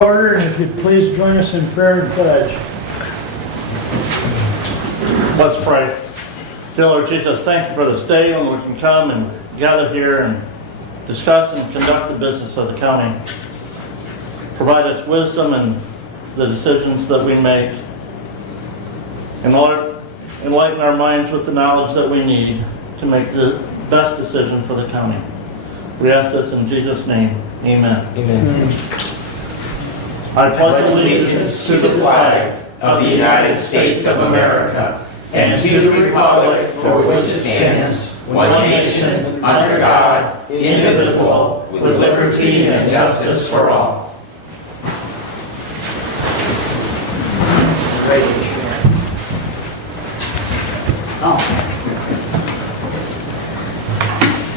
Order, and if you'd please join us in prayer and pledge. Let's pray. Dear Lord Jesus, thank you for this day when we can come and gather here and discuss and conduct the business of the county. Provide us wisdom in the decisions that we make. And Lord, enlighten our minds with the knowledge that we need to make the best decision for the county. We ask this in Jesus' name. Amen. Amen. I pledge Allegiance to the flag of the United States of America and to the republic for which it stands, one nation, under God, indivisible, with liberty and justice for all.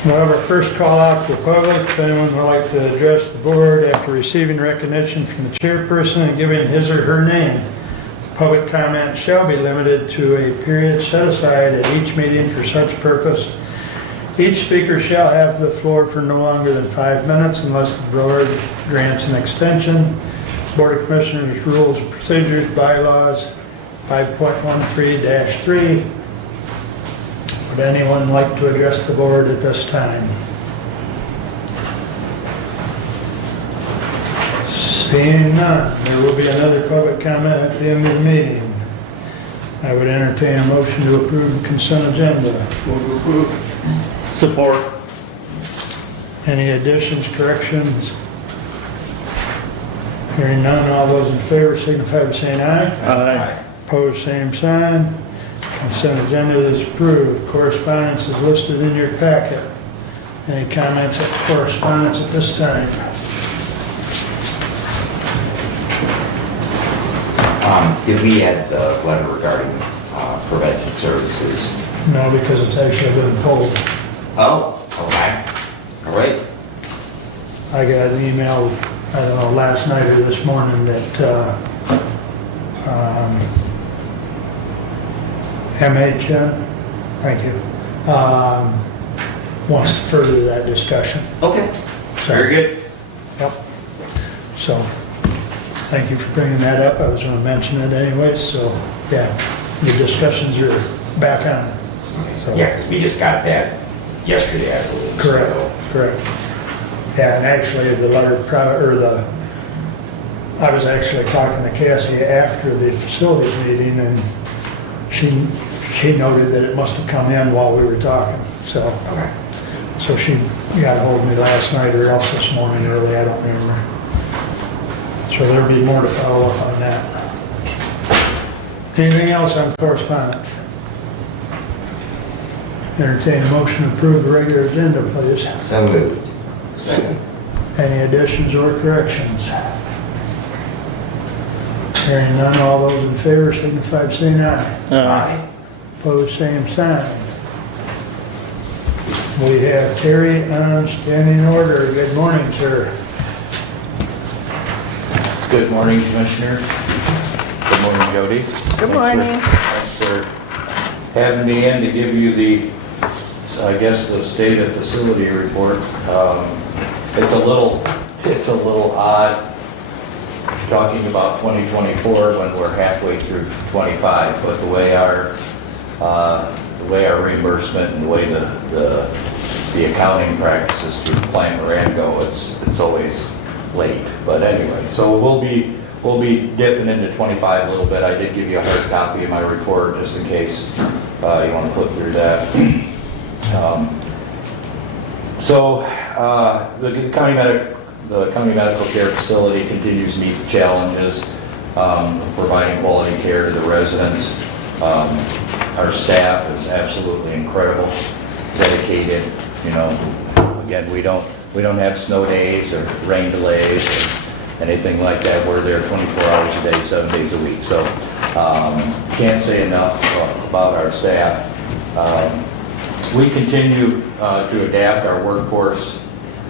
We'll have our first call out to the public. If anyone would like to address the board after receiving recognition from the chairperson and giving his or her name, public comment shall be limited to a period set aside at each meeting for such purpose. Each speaker shall have the floor for no longer than 5 minutes unless the board grants an extension. Board of Commissioners Rules and Procedures, Bylaws 5.13-3. Would anyone like to address the board at this time? Seeing none, there will be another public comment at the end of the meeting. I would entertain a motion to approve the consent agenda. Move to approve. Support. Any additions, corrections? Hearing none, all those in favor signify by saying aye. Aye. Opposed, same sign. Consent agenda is approved. Correspondence is listed in your packet. Any comments on correspondence at this time? Did we add the letter regarding prevention services? No, because it's actually been pulled. Oh, okay. All right. I got an email, I don't know, last night or this morning that MHN, thank you, wants to further that discussion. Okay. So- Very good. Yep. So, thank you for bringing that up. I was going to mention it anyway, so, yeah, the discussions are back on. So- Yeah, because we just got that yesterday, I believe. Correct, so- correct. Yeah, and actually, the letter, I was actually talking to Cassie after the facilities meeting, and she noted that it must have come in while we were talking, so. Okay. So she got a hold of me last night or else this morning early, I don't remember. So there'll be more to follow up on that. Anything else on correspondence? Entertain a motion to approve the regular agenda, please. So moved. Second. Any additions or corrections? Hearing none, all those in favor signify by saying aye. Aye. Opposed, same sign. We have Terry on standing order. Good morning, sir. Good morning, Commissioner. Good morning, Jody. Good morning. Thanks for having me in to give you the, I guess, the state of facility report. It's a little odd talking about 2024 when we're halfway through 25, but the way our reimbursement and the way the accounting practices through Plant Moran go, it's always late. But anyway, so we'll be dipping into 25 a little bit. I did give you a hard copy of my report just in case you want to flip through that. The county medical care facility continues to meet the challenges, providing quality care to the residents. Our staff is absolutely incredible, dedicated. You know, again, we don't have snow days or rain delays or anything like that. We're there 24 hours a day, 7 days a week. So can't say enough about our staff. We continue to adapt our workforce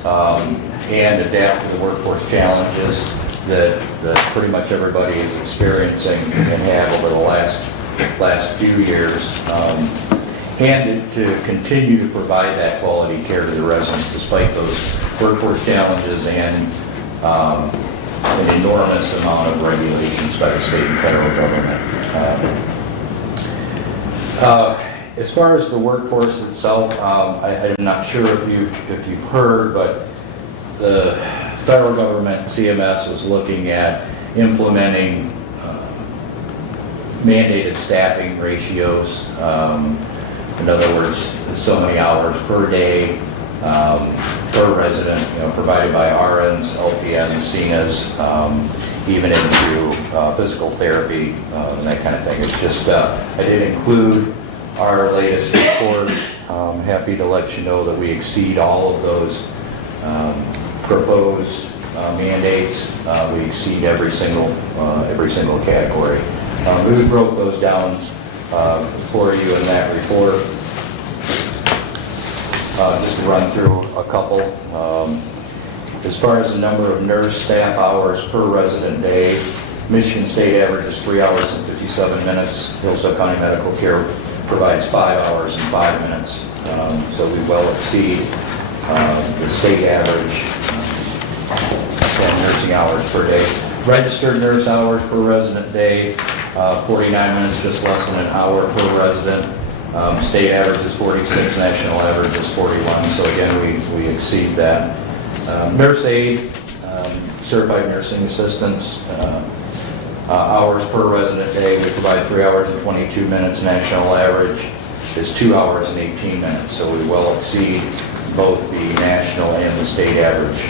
and adapt to the workforce challenges that pretty much everybody is experiencing and have over the last few years, and to continue to provide that quality care to the residents despite those workforce challenges and an enormous amount of regulations by the state and federal government. As far as the workforce itself, I'm not sure if you've heard, but the federal government, CMS, was looking at implementing mandated staffing ratios. In other words, so many hours per day per resident, provided by RNs, LPNs, CNAs, even into physical therapy, and that kind of thing. It's just, I did include our latest report. Happy to let you know that we exceed all of those proposed mandates. We exceed every single category. We broke those down for you in that report. Just to run through a couple. As far as the number of nurse staff hours per resident day, Michigan State averages 3 hours and 57 minutes. Hillsdale County Medical Care provides 5 hours and 5 minutes. So we well exceed the state average nursing hours per day. Registered nurse hours per resident day, 49 minutes, just less than an hour per resident. State average is 46, national average is 41, so again, we exceed that. Nurse aide, certified nursing assistants, hours per resident day, we provide 3 hours and 22 minutes, national average is 2 hours and 18 minutes, so we well exceed both the national and the state average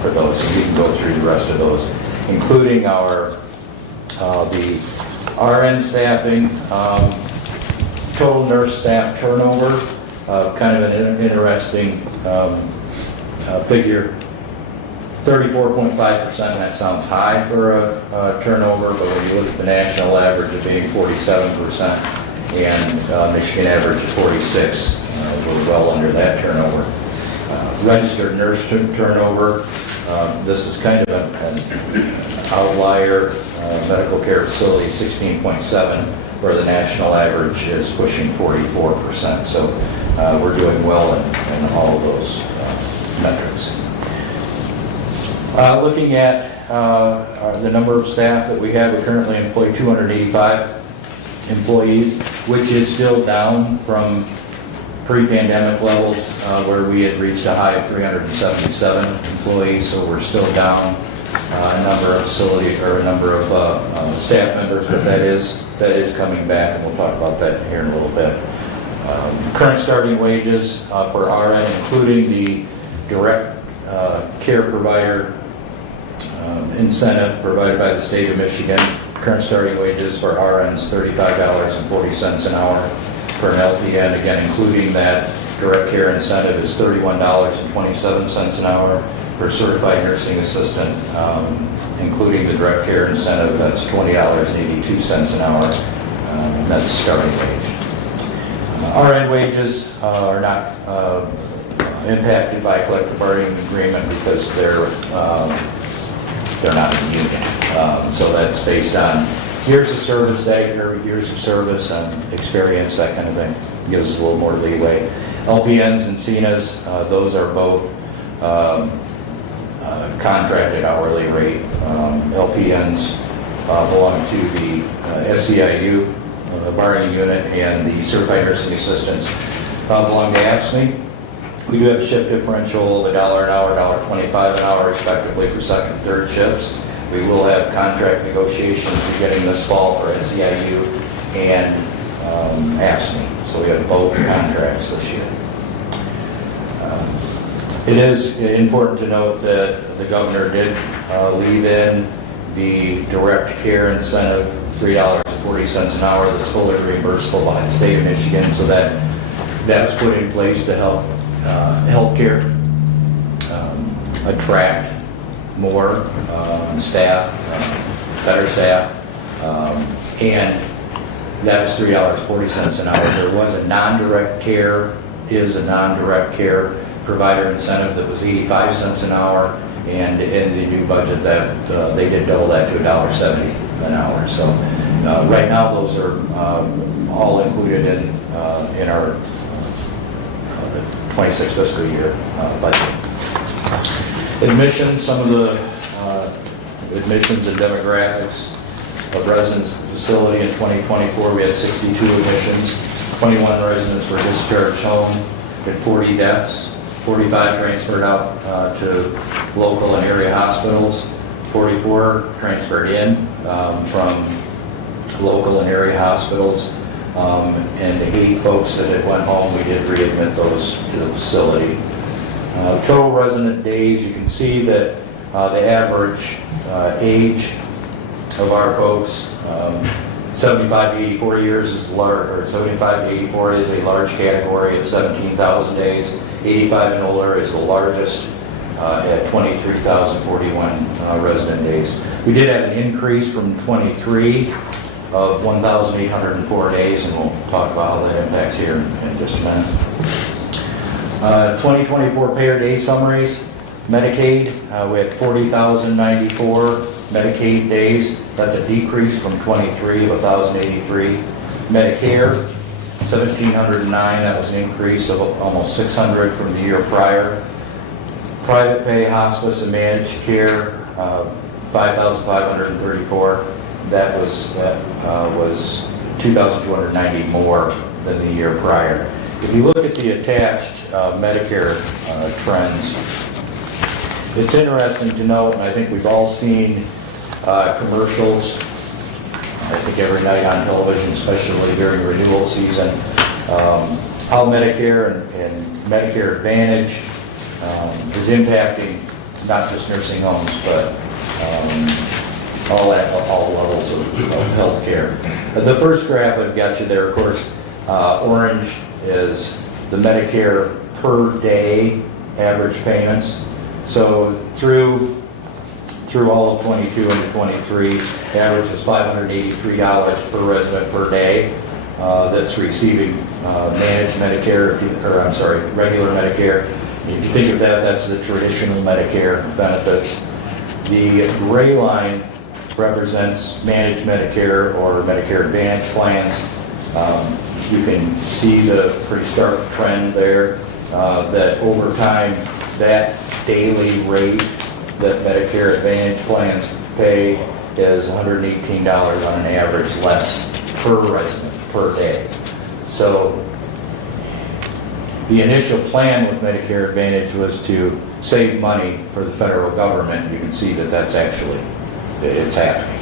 for those, and we can go through the rest of those, including our the RN staffing, total nurse staff turnover, kind of an interesting figure. 34.5%, that sounds high for a turnover, but when you look at the national average of being 47% and Michigan average of 46, we're well under that turnover. Registered nurse turnover, this is kind of an outlier. Medical care facility 16.7, where the national average is pushing 44%. So we're doing well in all of those metrics. Looking at the number of staff that we have, we currently employ 285 employees, which is still down from pre-pandemic levels where we had reached a high of 377 employees, so we're still down a number of facilities or a number of staff members, but that is coming back, and we'll talk about that here in a little bit. Current starting wages for RN, including the direct care provider incentive provided by the state of Michigan. Current starting wages for RNs $35.40 an hour for an LPN. Again, including that direct care incentive is $31.27 an hour. For a certified nursing assistant, including the direct care incentive, that's $20.82 an hour. That's the starting wage. RN wages are not impacted by a collective bargaining agreement because they're not in the union. So that's based on years of service, years of service and experience, that kind of thing. Gives us a little more leeway. LPNs and CNAs, those are both contracted hourly rate. LPNs belong to the SEIU, the bargaining unit, and the certified nursing assistants belong to AFSCME. We do have a shift differential of $1 an hour, $1.25 an hour, respectively, for second and third shifts. We will have contract negotiations beginning this fall for SEIU and AFSCME. So we have both contracts this year. It is important to note that the governor did leave in the direct care incentive, $3.40 an hour, that's fully reimbursable by the state of Michigan. So that was put in place to help healthcare attract more staff, better staff, and that was $3.40 an hour. There was a non-direct care, non-direct care provider incentive that was 85 cents an hour, and in the new budget that they did double that to $1.70 an hour. So right now those are all included in our 26 fiscal year budget. Admissions, some of the admissions and demographics of residents of the facility. In 2024, we had 62 admissions, 21 residents were discharged home, and 40 deaths. 45 transferred out to local and area hospitals. 44 transferred in from local and area hospitals. And the 8 folks that had went home, we did readmit those to the facility. Total resident days, you can see that the average age of our folks, 75 to 84 years is large, or 75 to 84 is a large category at 17,000 days. 85 and older is the largest at 23,041 resident days. We did have an increase from 23 of 1,804 days, and we'll talk about how that impacts here in just a minute. 2024 payer day summaries. Medicaid, we had 40,094 Medicaid days. That's a decrease from 23 of 1,083. Medicare, 1,709. That was an increase of almost 600 from the year prior. Private pay, hospice, and managed care, 5,534. That was 2,290 more than the year prior. If you look at the attached Medicare trends, it's interesting to note, and I think we've all seen commercials, I think every night on television, especially during renewal season, how Medicare and Medicare Advantage is impacting not just nursing homes, but all levels of health care. The first graph I've got you there, of course, orange is the Medicare per day average payments. So through all of 22 into 23, the average was $583 per resident per day that's receiving managed Medicare, regular Medicare. If you think of that, that's the traditional Medicare benefits. The gray line represents managed Medicare or Medicare Advantage plans. You can see the pretty stark trend there that over time, that daily rate that Medicare Advantage plans pay is $118 on an average less per resident per day. So the initial plan with Medicare Advantage was to save money for the federal government. You can see that that's actually, it's happening.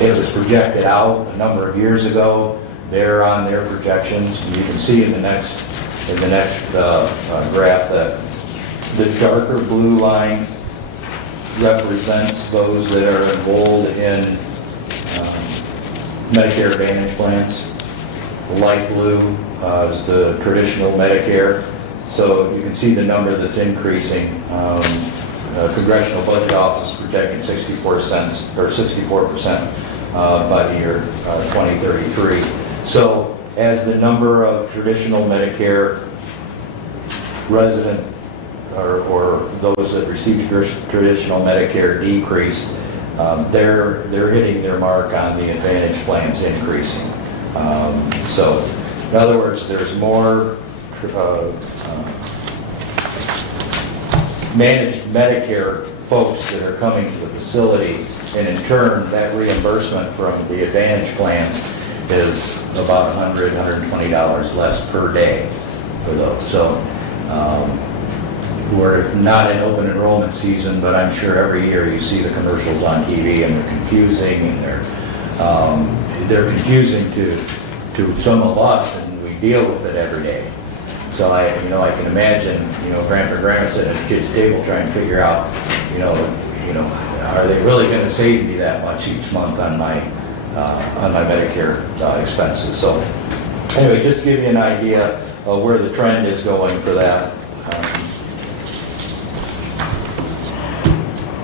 It was projected out a number of years ago. They're on their projections. You can see in the next graph that the darker blue line represents those that are enrolled in Medicare Advantage plans. The light blue is the traditional Medicare. So you can see the number that's increasing. Congressional Budget Office projecting 64% by the year 2033. So as the number of traditional Medicare resident or those that receive traditional Medicare decrease, they're hitting their mark on the Advantage plans increasing. So in other words, there's more managed Medicare folks that are coming to the facility, and in turn, that reimbursement from the Advantage plans is about $100, $120 less per day for those. So we're not in open enrollment season, but I'm sure every year you see the commercials on TV and they're confusing, and they're confusing to some of us, and we deal with it every day. So I can imagine, grandpa and grandma sitting at the kids' table trying to figure out, are they really going to save me that much each month on my Medicare expenses? So anyway, just to give you an idea of where the trend is going for that.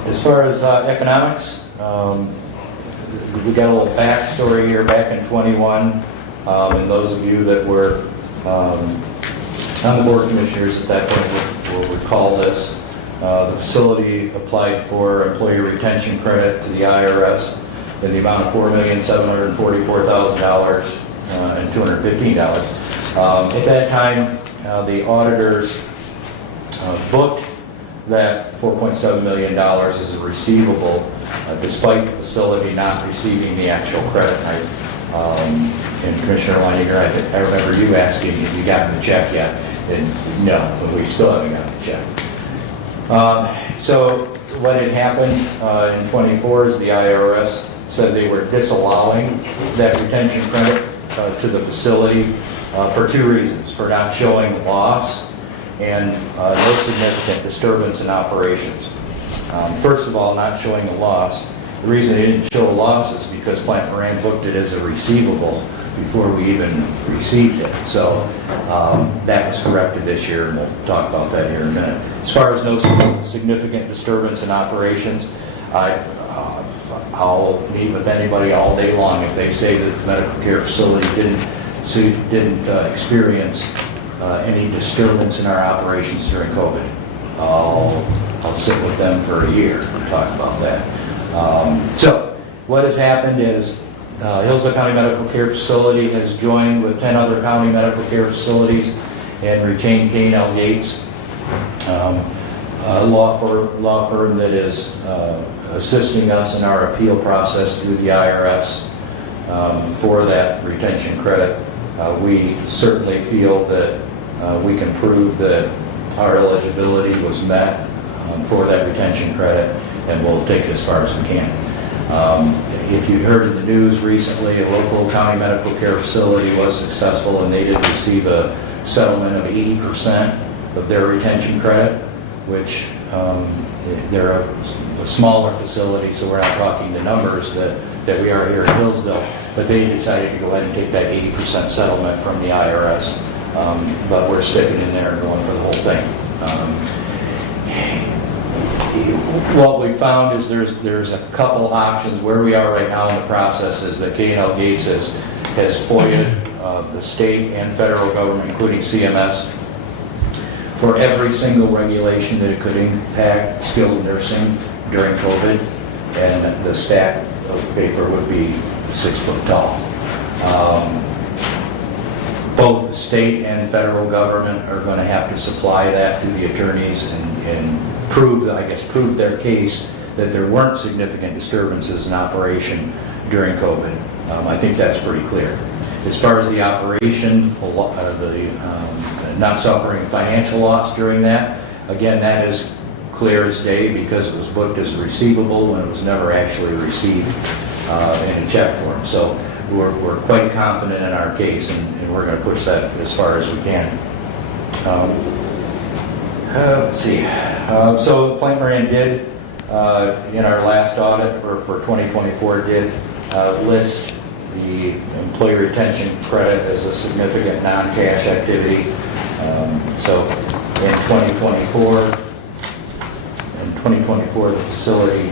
As far as economics, we got a little backstory here. Back in 21, and those of you that were on the board of commissioners at that point will recall this. The facility applied for employee retention credit to the IRS in the amount of $4,744,000 and $215. At that time, the auditors booked that $4.7 million is a receivable, despite the facility not receiving the actual credit. And Commissioner Leininger, I remember you asking if you gotten the check yet, and no, but we still haven't gotten the check. So what had happened in '24 is the IRS said they were disallowing that retention credit to the facility for two reasons: for not showing loss and no significant disturbance in operations. First of all, not showing a loss. The reason they didn't show a loss is because Plant Moran booked it as a receivable before we even received it. So that was corrected this year, and we'll talk about that here in a minute. As far as no significant disturbance in operations, I'll meet with anybody all day long if they say that the medical care facility didn't experience any disturbance in our operations during COVID. I'll sit with them for a year and talk about that. So what has happened is Hillsdale County Medical Care Facility has joined with 10 other county medical care facilities and retained K&L Gates, a law firm that is assisting us in our appeal process through the IRS for that retention credit. We certainly feel that we can prove that our eligibility was met for that retention credit, and we'll take it as far as we can. If you heard in the news recently, a local county medical care facility was successful, and they did receive a settlement of 80% of their retention credit, which they're a smaller facility, so we're not talking the numbers that we are here at Hillsdale, but they decided to go ahead and take that 80% settlement from the IRS, but we're sticking in there and going for the whole thing. What we found is there's a couple options. Where we are right now in the process is that K&L Gates has FOIA'd the state and federal government, including CMS, for every single regulation that it could impact skilled nursing during COVID, and the stack of paper would be 6 foot tall. Both the state and federal government are going to have to supply that to the attorneys and prove their case that there weren't significant disturbances in operation during COVID. I think that's pretty clear. As far as the operation, not suffering financial loss during that, again, that is clear as day because it was booked as a receivable when it was never actually received in a check form. So we're quite confident in our case, and we're going to push that as far as we can. Let's see. So Plant Moran did, in our last audit for 2024, did list the employee retention credit as a significant non-cash activity. So in 2024, the facility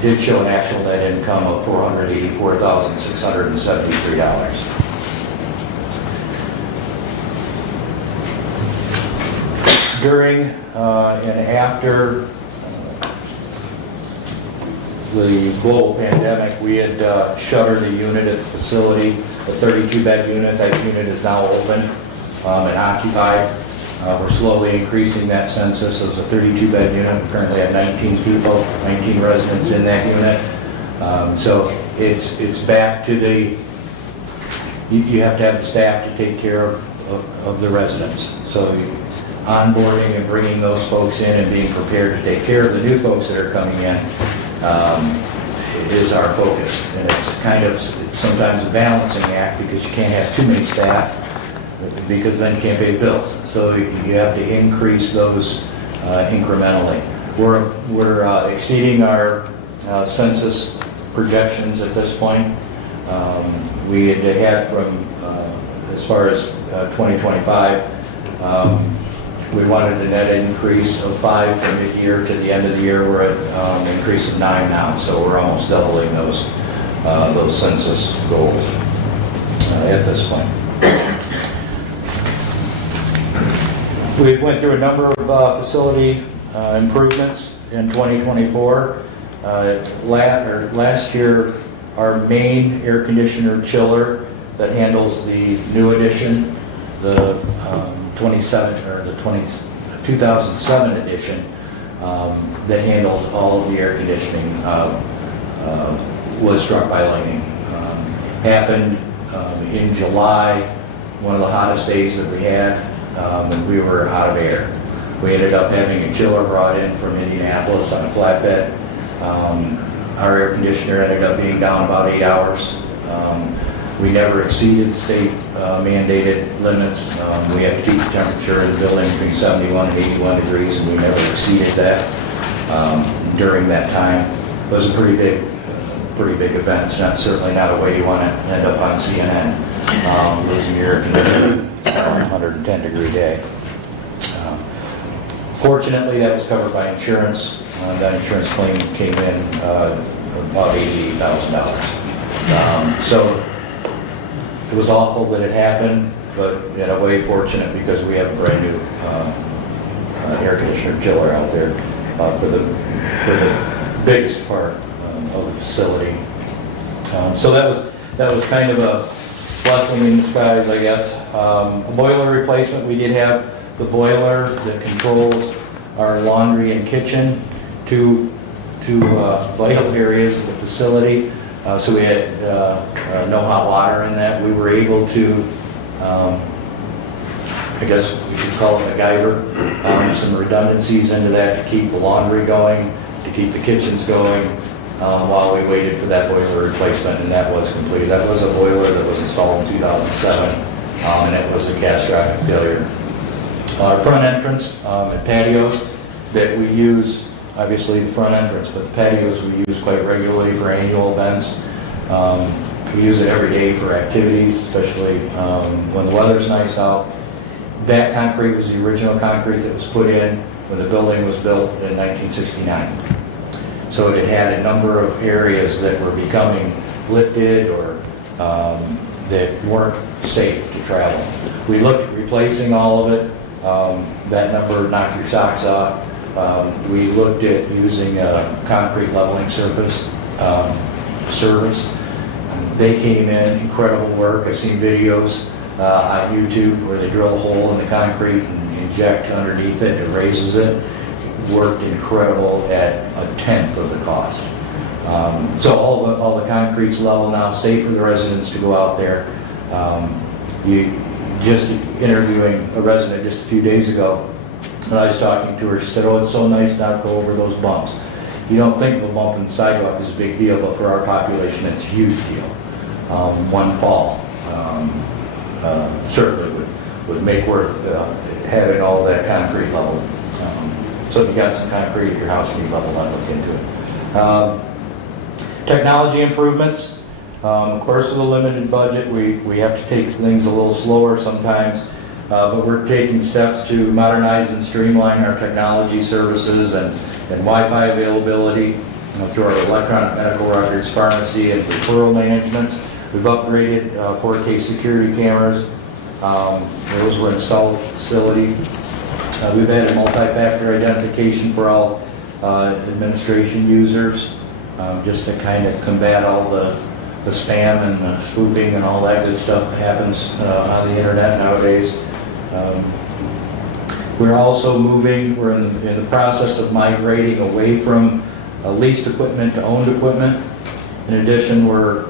did show an actual net income of $484,673. During and after the global pandemic, we had shuttered a unit at the facility, a 32-bed unit. That unit is now open and occupied. We're slowly increasing that census. It was a 32-bed unit. We currently have 19 people, 19 residents in that unit. So it's back to you have to have the staff to take care of the residents. So onboarding and bringing those folks in and being prepared to take care of the new folks that are coming in is our focus. And it's sometimes a balancing act because you can't have too many staff because then you can't pay bills. So you have to increase those incrementally. We're exceeding our census projections at this point. We had from as far as 2025, we wanted a net increase of 5 from mid-year to the end of the year. We're at an increase of 9 now, so we're almost doubling those census goals at this point. We went through a number of facility improvements in 2024. Last year, our main air conditioner chiller that handles the new addition, the 2007 edition, that handles all of the air conditioning was struck by lightning. Happened in July, one of the hottest days that we had, and we were out of air. We ended up having a chiller brought in from Indianapolis on a flatbed. Our air conditioner ended up being down about 8 hours. We never exceeded state mandated limits. We have to keep the temperature of the building between 71 and 81 degrees, and we never exceeded that during that time. It was a pretty big event. It's certainly not a way you want to end up on CNN, losing your air conditioner on a 110-degree day. Fortunately, that was covered by insurance. That insurance claim came in about $88,000. So it was awful that it happened, but in a way fortunate because we have a brand new air conditioner chiller out there for the biggest part of the facility. So that was kind of a blessing in disguise, I guess. A boiler replacement. We did have the boiler that controls our laundry and kitchen, two vital areas of the facility. So we had no hot water in that. We were able to, I guess we should call it MacGyver, some redundancies into that to keep the laundry going, to keep the kitchens going, while we waited for that boiler replacement, and that was completed. That was a boiler that was installed in 2007, and it was a catastrophic failure. Our front entrance and patios that we use, obviously the front entrance, but the patios we use quite regularly for annual events. We use it every day for activities, especially when the weather's nice out. That concrete was the original concrete that was put in when the building was built in 1969. So it had a number of areas that were becoming lifted or that weren't safe to travel. We looked at replacing all of it. That number knocked your socks off. We looked at using a concrete leveling service. They came in, incredible work. I've seen videos on YouTube where they drill a hole in the concrete and inject underneath it, it raises it. Worked incredible at a tenth of the cost. So all the concrete's level now, safe for the residents to go out there. Just interviewing a resident just a few days ago, and I was talking to her, she said, "Oh, it's so nice not to go over those bumps." You don't think of a bump in the sidewalk is a big deal, but for our population, it's a huge deal. One fall certainly would make worth having all that concrete level. So if you got some concrete at your house, you need level that, look into it. Technology improvements. Of course, with a limited budget, we have to take things a little slower sometimes, but we're taking steps to modernize and streamline our technology services and Wi-Fi availability through our electronic medical records, pharmacy, and referral management. We've upgraded 4K security cameras. Those were installed at the facility. We've added multi-factor identification for all administration users, just to kind of combat all the spam and the spoofing and all that good stuff that happens on the internet nowadays. We're also we're in the process of migrating away from leased equipment to owned equipment. In addition, we're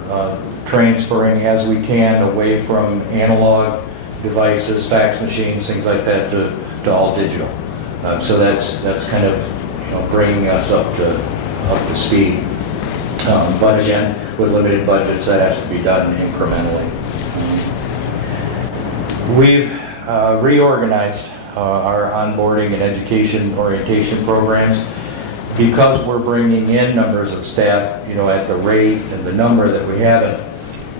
transferring as we can away from analog devices, fax machines, things like that to all digital. So that's kind of bringing us up to speed. But again, with limited budgets, that has to be done incrementally. We've reorganized our onboarding and education orientation programs because we're bringing in numbers of staff, at the rate and the number that we haven't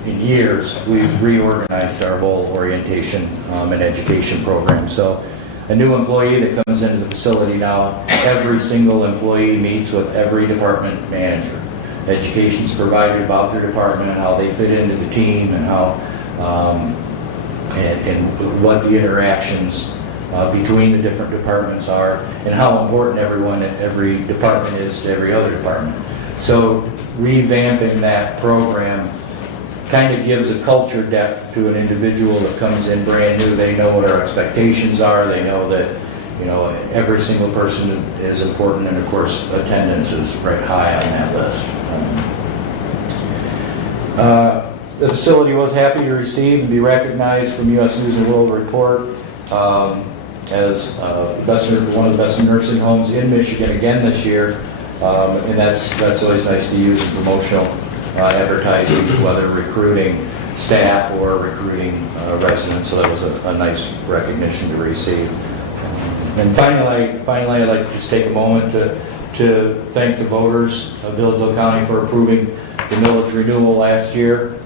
in years. We've reorganized our whole orientation and education program. So a new employee that comes into the facility now, every single employee meets with every department manager. Education is provided about their department and how they fit into the team and how and what the interactions between the different departments are and how important everyone at every department is to every other department. So revamping that program kind of gives a culture depth to an individual that comes in brand new. They know what our expectations are. They know that you know, every single person is important, and of course, attendance is right high on that list. The facility was happy to receive and be recognized from U.S. News and World Report as one of the best nursing homes in Michigan again this year. And that's always nice to use in promotional advertising, whether recruiting staff or recruiting residents. So that was a nice recognition to receive. And finally, I'd like to just take a moment to thank the voters of Hillsdale County for approving the millage renewal last year.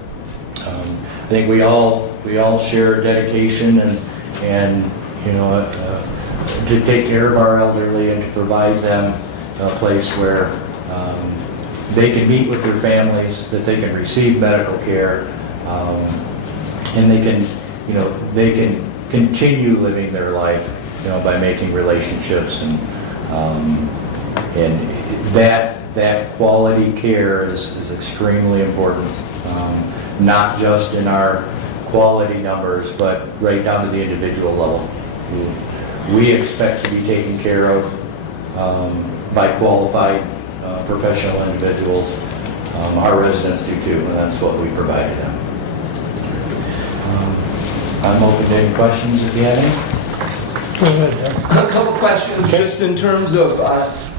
I think we all share dedication and you know to take care of our elderly and to provide them a place where they can meet with their families, that they can receive medical care, and they can continue living their life, you know, by making relationships and that quality care is extremely important. Not just in our quality numbers, but right down to the individual level. We expect to be taken care of by qualified professional individuals. Our residents do too, and that's what we provide to them. I'm open to any questions if you have any. Go ahead, Doug. A couple questions, just in terms of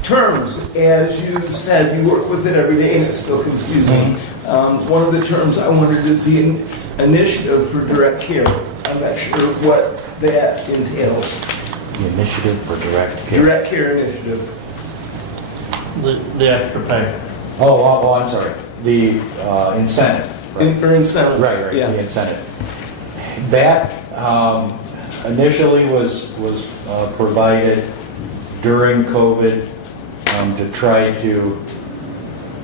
terms. As you said, you work with it every day and it's still confusing. One of the terms I wondered is the initiative for direct care. I'm not sure what that entails. The initiative for direct care. Direct care initiative. The extra pay. Oh, I'm sorry. The incentive. Or incentive. Right, Yeah. the incentive. That initially was provided during COVID to try to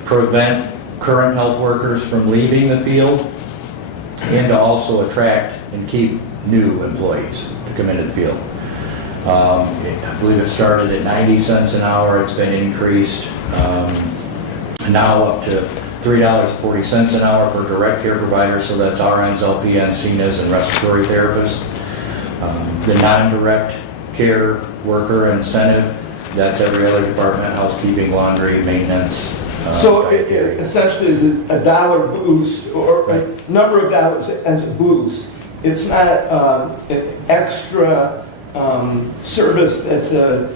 prevent current health workers from leaving the field and to also attract and keep new employees to come into the field. I believe it started at 90 cents an hour. It's been increased now up to $3.40 an hour for direct care providers, so that's RNs, LPNs, CNAs, and respiratory therapists. The non-direct care worker incentive, that's every other department, housekeeping, laundry, maintenance. So it essentially is a dollar boost or a number of dollars as a boost. It's not an extra service that the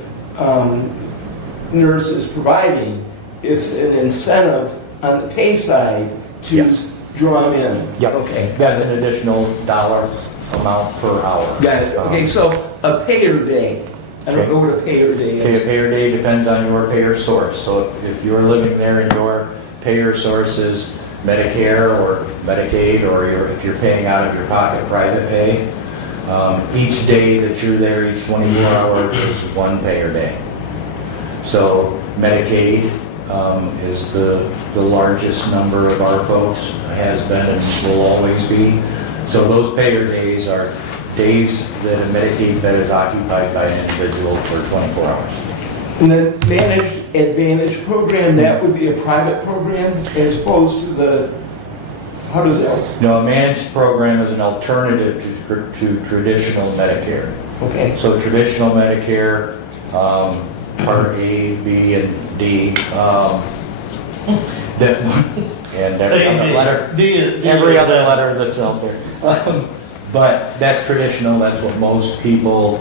nurse is providing. It's an incentive on the pay side to Yes. draw them in. Yep. Okay. That's an additional dollar amount per hour. Got it. Okay, so a payer day. I don't Okay. know what a payer day Okay, a is. payer day depends on your payer source. So if you're living there and your payer source is Medicare or Medicaid, or if you're paying out of your pocket private pay, each day that you're there, each 24 hours is one payer day. So Medicaid is the largest number of our folks, has been and will always be. So those payer days are days that a Medicaid bed is occupied by an individual for 24 hours. And the Managed Advantage program, that would be a private program as opposed to the, how does that? No, a managed program is an alternative to traditional Medicare. Okay. So traditional Medicare, Part A, B, and D, and every other letter. Every other letter that's out there. But that's traditional, that's what most people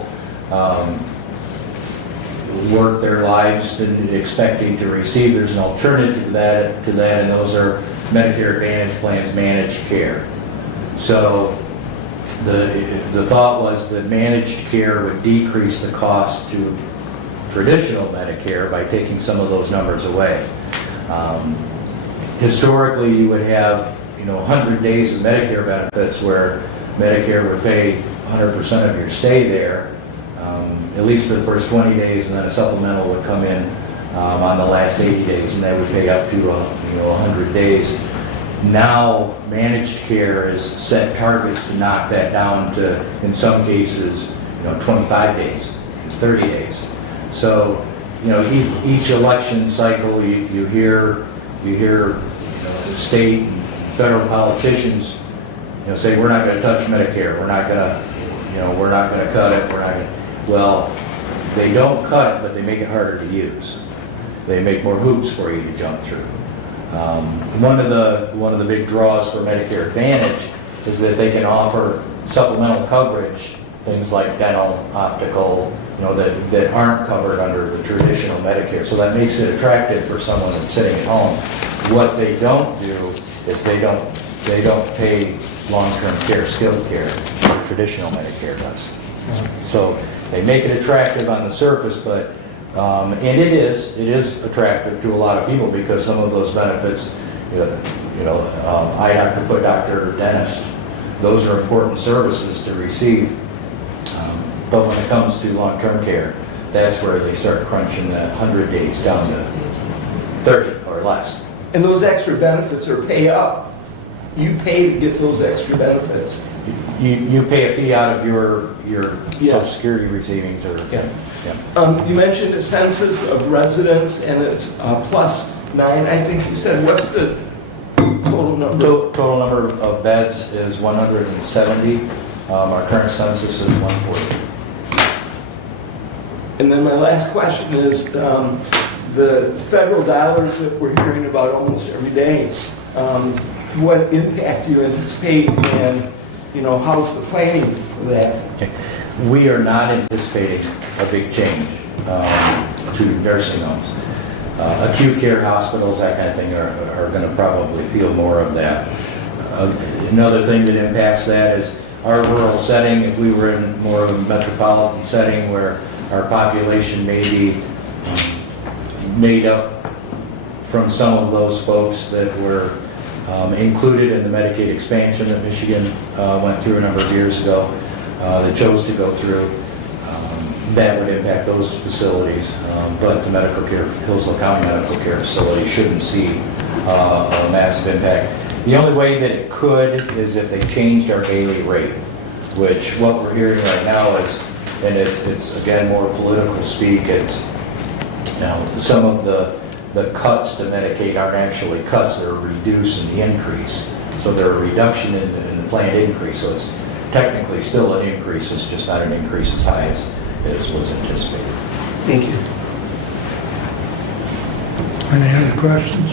work their lives and expecting to receive. There's an alternative to that, and those are Medicare Advantage plans, managed care. So the thought was that managed care would decrease the cost to traditional Medicare by taking some of those numbers away. Historically, you would have 100 days of Medicare benefits where Medicare would pay 100% of your stay there, at least for the first 20 days, and then a supplemental would come in on the last 80 days, and they would pay up to 100 days. Now, managed care has set targets to knock that down to, in some cases, 25 days, 30 days. So, each election cycle, you hear the state and federal politicians, say we're not going to touch Medicare, we're not going to cut it, Well, They don't cut, but they make it harder to use. They make more hoops for you to jump through. One of the big draws for Medicare Advantage is that they can offer supplemental coverage, things like dental, optical, that aren't covered under the traditional Medicare. So that makes it attractive for someone that's sitting at home. What they don't do is they don't pay long-term care, skilled care, like traditional Medicare does. So they make it attractive on the surface, but and it is attractive to a lot of people because some of those benefits, eye doctor, foot doctor, dentist, those are important services to receive. But when it comes to long-term care, that's where they start crunching that 100 days down to 30 or less. And those extra benefits are pay up. You pay to get those extra benefits. You pay a fee out of your Social Yes. Security receivings or, yeah. You mentioned a census of residents and it's +9, I think you said. What's the total number? Total number of beds is 170. Our current census is 140. And then my last question is, the federal dollars that we're hearing about almost every day, what impact do you anticipate and, how's the planning for that? Okay. We are not anticipating a big change to nursing homes. Acute care hospitals, that kind of thing, are going to probably feel more of that. Another thing that impacts that is our rural setting. If we were in more of a metropolitan setting where our population may be made up from some of those folks that were included in the Medicaid expansion that Michigan went through a number of years ago, that chose to go through, that would impact those facilities. But the medical care, Hillsdale County Medical Care Facility shouldn't see a massive impact. The only way that it could is if they changed our daily rate, which what we're hearing right now is, and it's again more political speak, it's some of the cuts to Medicaid aren't actually cuts, they're reduced in the increase. So they're a reduction in the planned increase. So it's technically still an increase, it's just not an increase as high as was anticipated. Thank you. Any other questions?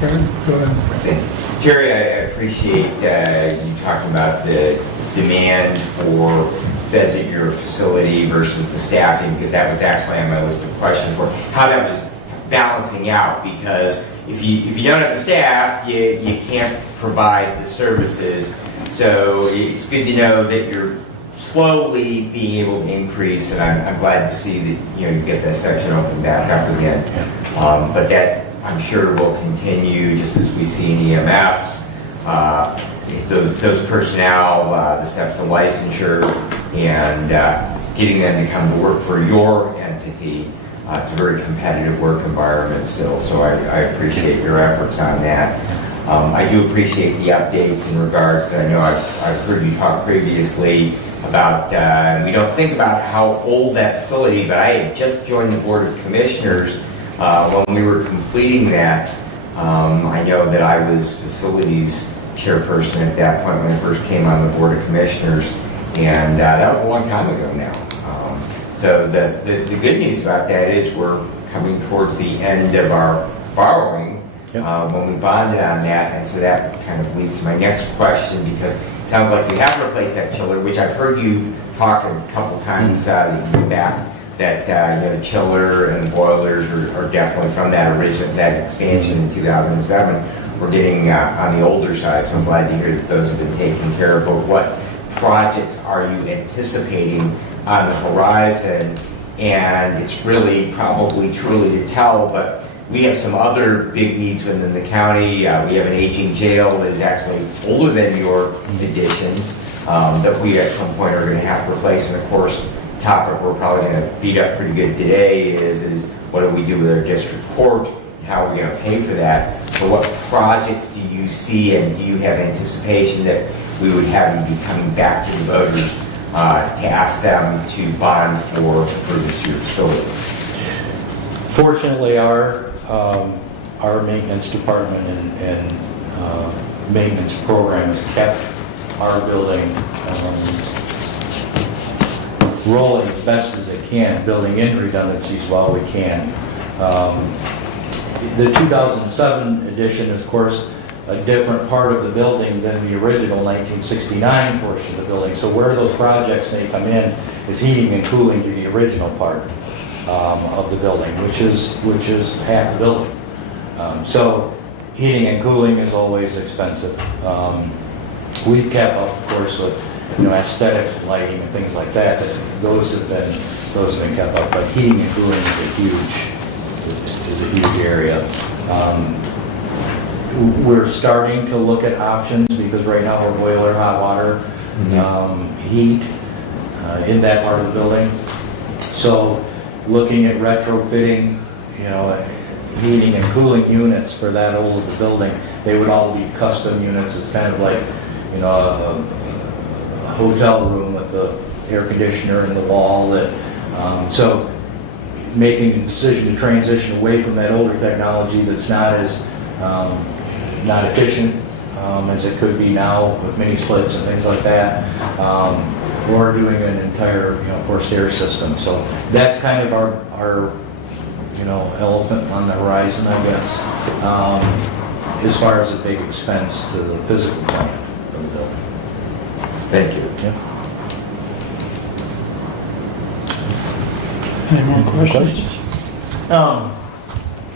Karen, go ahead. Jerry, I appreciate you talking about the demand for beds at your facility versus the staffing, because that was actually on my list of questions for how that was balancing out. Because if you don't have the staff, you can't provide the services. So it's good to know that you're slowly being able to increase, and I'm glad to see that you get that section open back up again. But that I'm sure will continue just as we see in EMS. Those personnel, the steps to licensure, and getting them to come to work for your entity. It's a very competitive work environment still, so I appreciate your efforts on that. I do appreciate the updates in regards, because I know I've heard you talk previously about, we don't think about how old that facility, but I had just joined the Board of Commissioners when we were completing that. I know that I was facilities chairperson at that point when I first came on the Board of Commissioners, and that was a long time ago now. So the good news about that is we're coming towards the end of our borrowing when we bonded on that, and so that kind of leads to my next question, because it sounds like you have replaced that chiller, which I've heard you talk a couple times back, that the chiller and the boilers are definitely from that expansion in 2007. We're getting on the older side, so I'm glad to hear that those have been taken care of. But what projects are you anticipating on the horizon? And it's really probably too early to tell, but we have some other big needs within the county. We have an aging jail that is actually older than your addition that we at some point are going to have to replace. And of course, the topic we're probably going to beat up pretty good today is what do we do with our district court? How are we going to pay for that? So what projects do you see, and do you have anticipation that we would have you be coming back to the voters to ask them to bond for improvements to your facility? Fortunately, our maintenance department and maintenance program has kept our building rolling as best as they can, building in redundancies while we can. The 2007 edition is, of course, a different part of the building than the original 1969 portion of the building. So where those projects may come in is heating and cooling to the original part of the building, which is half the building. So heating and cooling is always expensive. We've kept up, of course, with aesthetics, lighting, and things like that. Those have been kept up. But heating and cooling is a huge area. We're starting to look at options because right now we're boiler hot water heat in that part of the building. So looking at retrofitting, heating and cooling units for that old of the building, they would all be custom units. It's kind of like a hotel room with the air conditioner in the wall. So making a decision to transition away from that older technology that's not as not efficient as it could be now with mini splits and things like that, or doing an entire forced air system. So that's kind of our elephant on the horizon, I guess, as far as a big expense to the physical plant of the building. Thank you. Yep. Any more questions?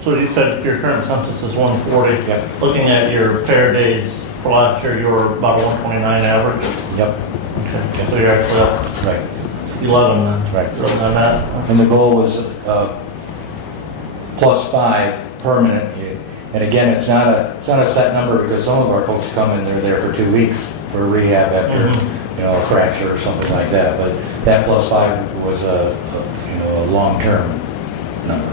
So you said your current census is 140. Yep. Looking at your repair days for last year, you were about 129 average. Yep. Okay. So you're actually up Right. 11 then. Right. Rather than that. And the goal was +5 permanent. And again, it's not a set number because some of our folks come and they're there for 2 weeks for rehab after a fracture or something like that. But that +5 was a long-term number.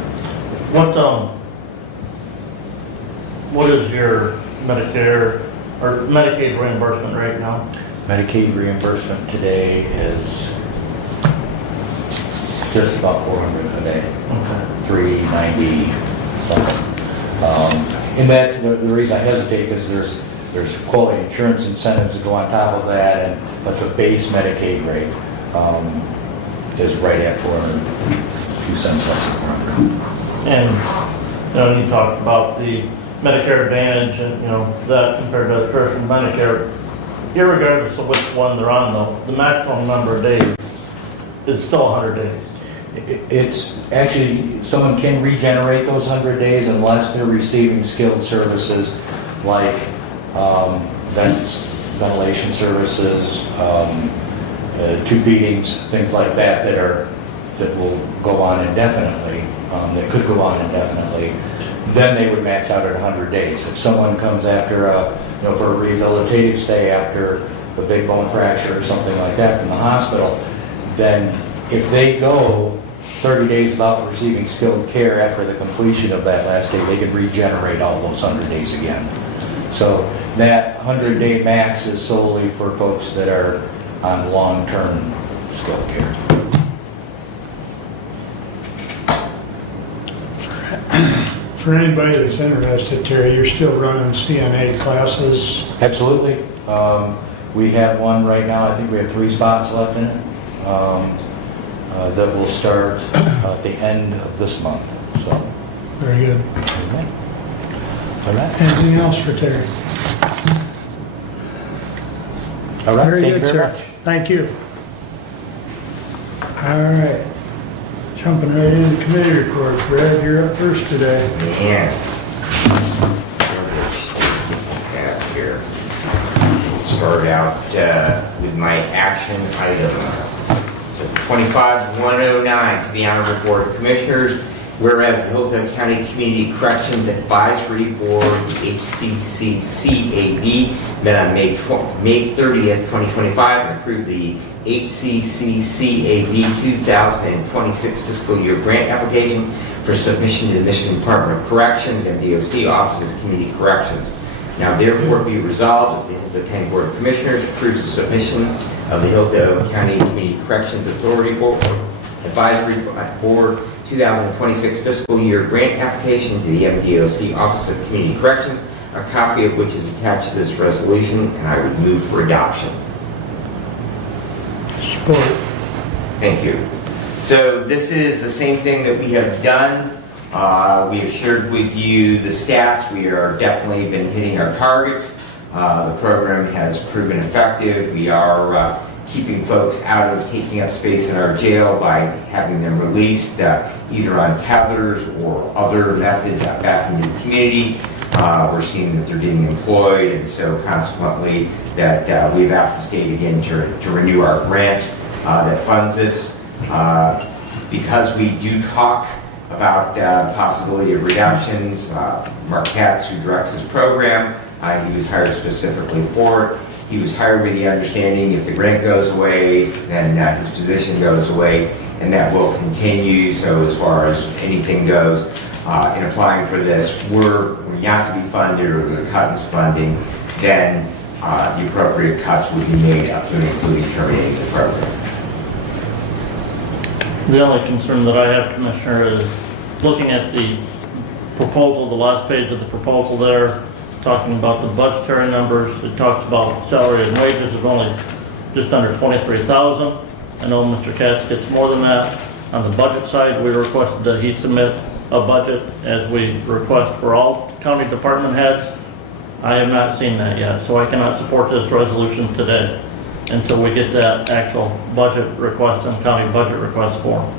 What is your Medicare or Medicaid reimbursement rate now? Medicaid reimbursement today is just about $400 a day. Okay. $390 something. And that's the reason I hesitate, because there's quality insurance incentives that go on top of that, but the base Medicaid rate is right at 400, a few cents less than 400. And you talked about the Medicare Advantage and that compared to the person Medicare. Irregardless of which one they're on, though, the maximum number of days is still 100 days. It's actually, someone can regenerate those 100 days unless they're receiving skilled services like ventilation services, tube feedings, things like that that will go on indefinitely, that could go on indefinitely. Then they would max out at 100 days. If someone comes after for a rehabilitative stay after a big bone fracture or something like that from the hospital, then if they go 30 days without receiving skilled care after the completion of that last day, they can regenerate all those 100 days again. So that 100-day max is solely for folks that are on long-term skilled care. For anybody that's interested, Terry, you're still running CNA classes. Absolutely. We have one right now. I think we have 3 spots left in it. That will start at the end of this month. So, Very good. okay. All right. Anything else for Terry? All right. Very Thank good, you sir. very much. Thank you. All right. Jumping right into committee reports. Brad, you're up first today. Man. Yeah, here. Start out with my action item. So 25-109 to the Honorable Board of Commissioners, whereas the Hillsdale County Community Corrections Advisory Board, HCCCAB, met on May 30th, 2025, and approved the HCCCAB 2026 fiscal year grant application for submission to the Michigan Department of Corrections and DOC Office of Community Corrections. Now therefore be resolved that the Hillsdale County Board of Commissioners approves the submission of the Hillsdale County Community Corrections Authority Board Advisory Board 2026 fiscal year grant application to the MDOC Office of Community Corrections, a copy of which is attached to this resolution, and I would move for adoption. Support. Thank you. So this is the same thing that we have done. We have shared with you the stats. We are definitely been hitting our targets. The program has proven effective. We are keeping folks out of taking up space in our jail by having them released either on tethers or other methods back into the community. We're seeing that they're getting employed, and so consequently that we've asked the state again to renew our grant that funds this. Because we do talk about the possibility of reductions, Mark Katz, who directs this program, he was hired specifically for it. He was hired with the understanding if the grant goes away, then his position goes away, and that will continue. So as far as anything goes, in applying for this, we're not to be funded or the cut is funding, then the appropriate cuts would be made up to and including terminating the program. The only concern that I have, Commissioner, is looking at the proposal, the last page of the proposal there, talking about the budgetary numbers. It talks about salary and wages of only just under $23,000. I know Mr. Katz gets more than that. On the budget side, we requested that he submit a budget as we request for all county department heads. I have not seen that yet, so I cannot support this resolution today until we get that actual budget request and county budget request form.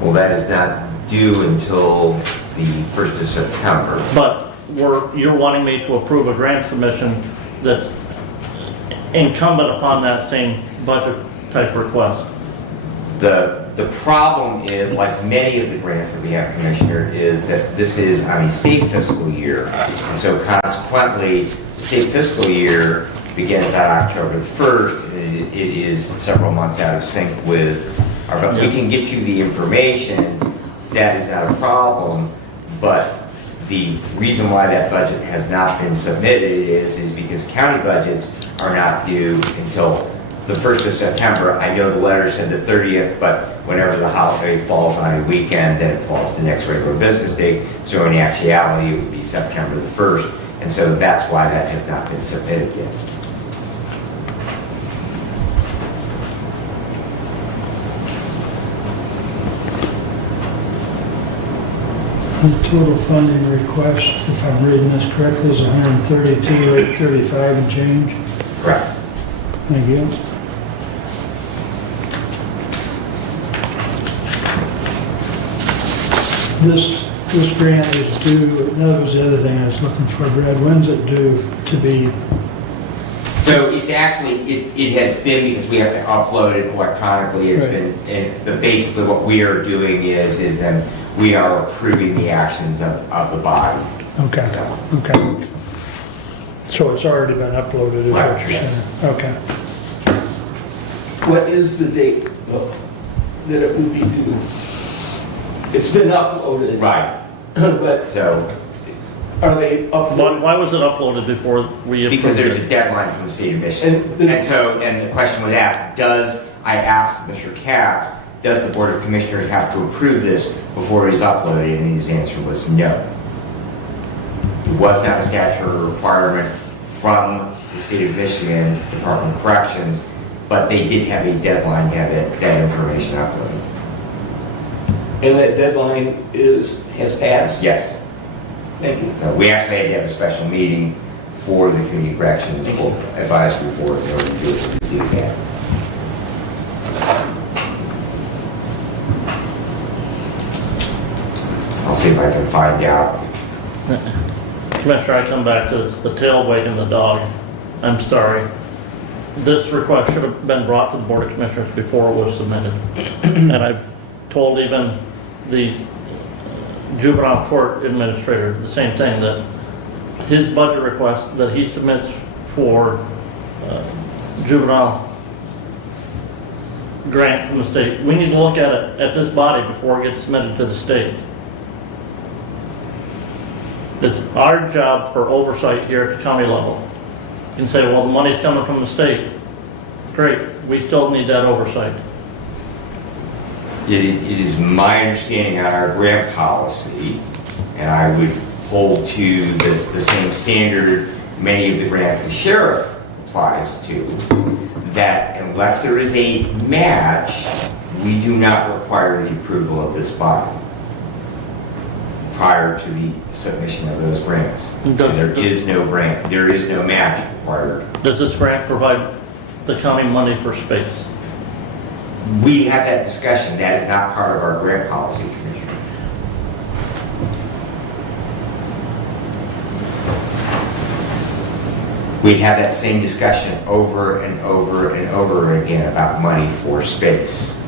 Well, that is not due until the 1st of September. But you're wanting me to approve a grant submission that's incumbent upon that same budget type request. The problem is, like many of the grants that we have, Commissioner, is that this is on a state fiscal year. And so consequently, the state fiscal year begins on October the 1st. And it is several months out of sync with our, but we can get you the information. That is not a problem. But the reason why that budget has not been submitted is because county budgets are not due until the 1st of September. I know the letter said the 30th, but whenever the holiday falls on a weekend, then it falls to the next regular business day. So in actuality, it would be September the 1st. And so that's why that has not been submitted yet. The total funding request, if I'm reading this correctly, is 132,835 and change. Correct. Thank you. This grant is due, that was the other thing I was looking for, Brad. When's it due to be? So it's actually, it has been, because we have to upload it electronically, it's Right. been, but basically what we are doing is then we are approving the actions of the body. Okay, So, okay. So it's already been uploaded, is what Right, you're yes. saying? Okay. What is the date that it would be due? It's been uploaded. Right, But so, are they uploaded? Why was it uploaded before we approved because there's it? a deadline from the state of Michigan. And the question was asked, I asked Mr. Katz, does the Board of Commissioners have to approve this before it is uploaded? And his answer was no. It was not a statutory requirement from the state of Michigan Department of Corrections, but they did have a deadline to have that information uploaded. And that deadline has passed? Yes. Thank you. We actually had to have a special meeting for the Community Corrections Advisory Board in order to do that. I'll see if I can find out. Commissioner, I come back to this, the tail wagging the dog. I'm sorry. This request should have been brought to the Board of Commissioners before it was submitted. And I've told even the juvenile court administrator the same thing, that his budget request that he submits for juvenile grant from the state, we need to look at it at this body before it gets submitted to the state. It's our job for oversight here at the county level. You can say, well, the money's coming from the state. Great, we still need that oversight. It is my understanding on our grant policy, and I would hold to the same standard many of the grants the sheriff applies to, that unless there is a match, we do not require the approval of this body prior to the submission of those grants. And there is no grant, there is no match required. Does this grant provide the county money for space? We have that discussion. That is not part of our grant policy, Commissioner. We have that same discussion over and over and over again about money for space.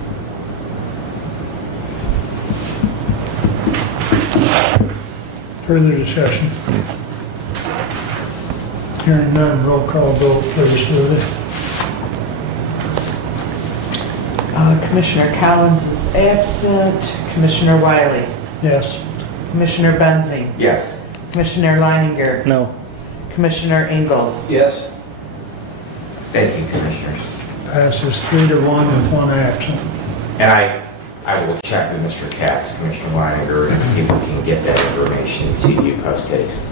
Further discussion? Hearing none, roll call vote, please, Ludy. Commissioner Collins is absent. Commissioner Wiley. Yes. Commissioner Benzing. Yes. Commissioner Leininger. No. Commissioner Ingalls. Yes. Thank you, Commissioners. Passes 3-1 with one absent. And I will check with Mr. Katz, Commissioner Leininger, and see if we can get that information to you post haste.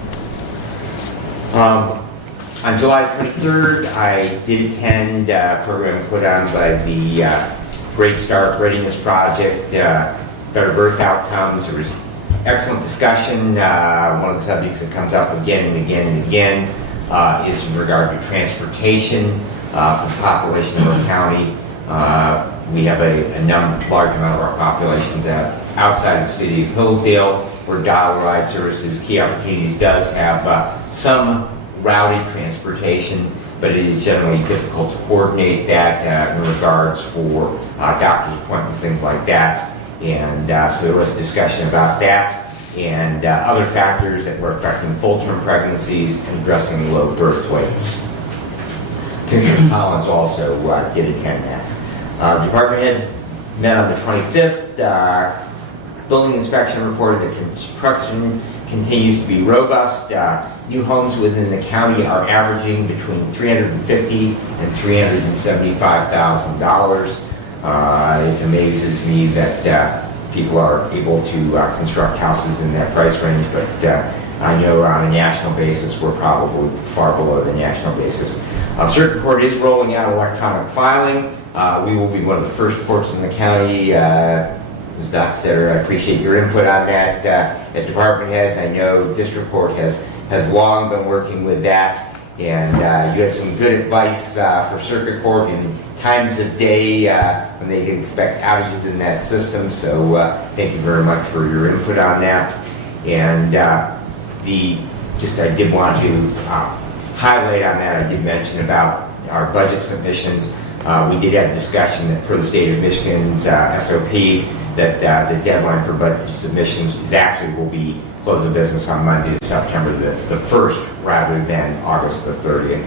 On July 23rd, I did attend a program put on by the Great Start Readiness Project, Better Birth Outcomes. There was excellent discussion. One of the subjects that comes up again and again and again is in regard to transportation for the population of our county. We have a large amount of our population outside of the city of Hillsdale, where Dial Ride Services, Key Opportunities does have some routed transportation, but it is generally difficult to coordinate that in regards for doctor's appointments, things like that. And so there was a discussion about that and other factors that were affecting full-term pregnancies and addressing low birth weights. Commissioner Collins also did attend that. Department heads met on the 25th. Building inspection reported that construction continues to be robust. New homes within the county are averaging between $350,000 and $375,000. It amazes me that people are able to construct houses in that price range, but I know on a national basis we're probably far below the national basis. Circuit Court is rolling out electronic filing. We will be one of the first courts in the county. As Doc said, I appreciate your input on that. At department heads, I know District Court has long been working with that, and you had some good advice for Circuit Court in times of day when they can expect outages in that system. So thank you very much for your input on that. And I did want to highlight on that. I did mention about our budget submissions. We did have discussion that per the state of Michigan's SOPs, that the deadline for budget submissions will be close of business on Monday, September the 1st, rather than August the 30th.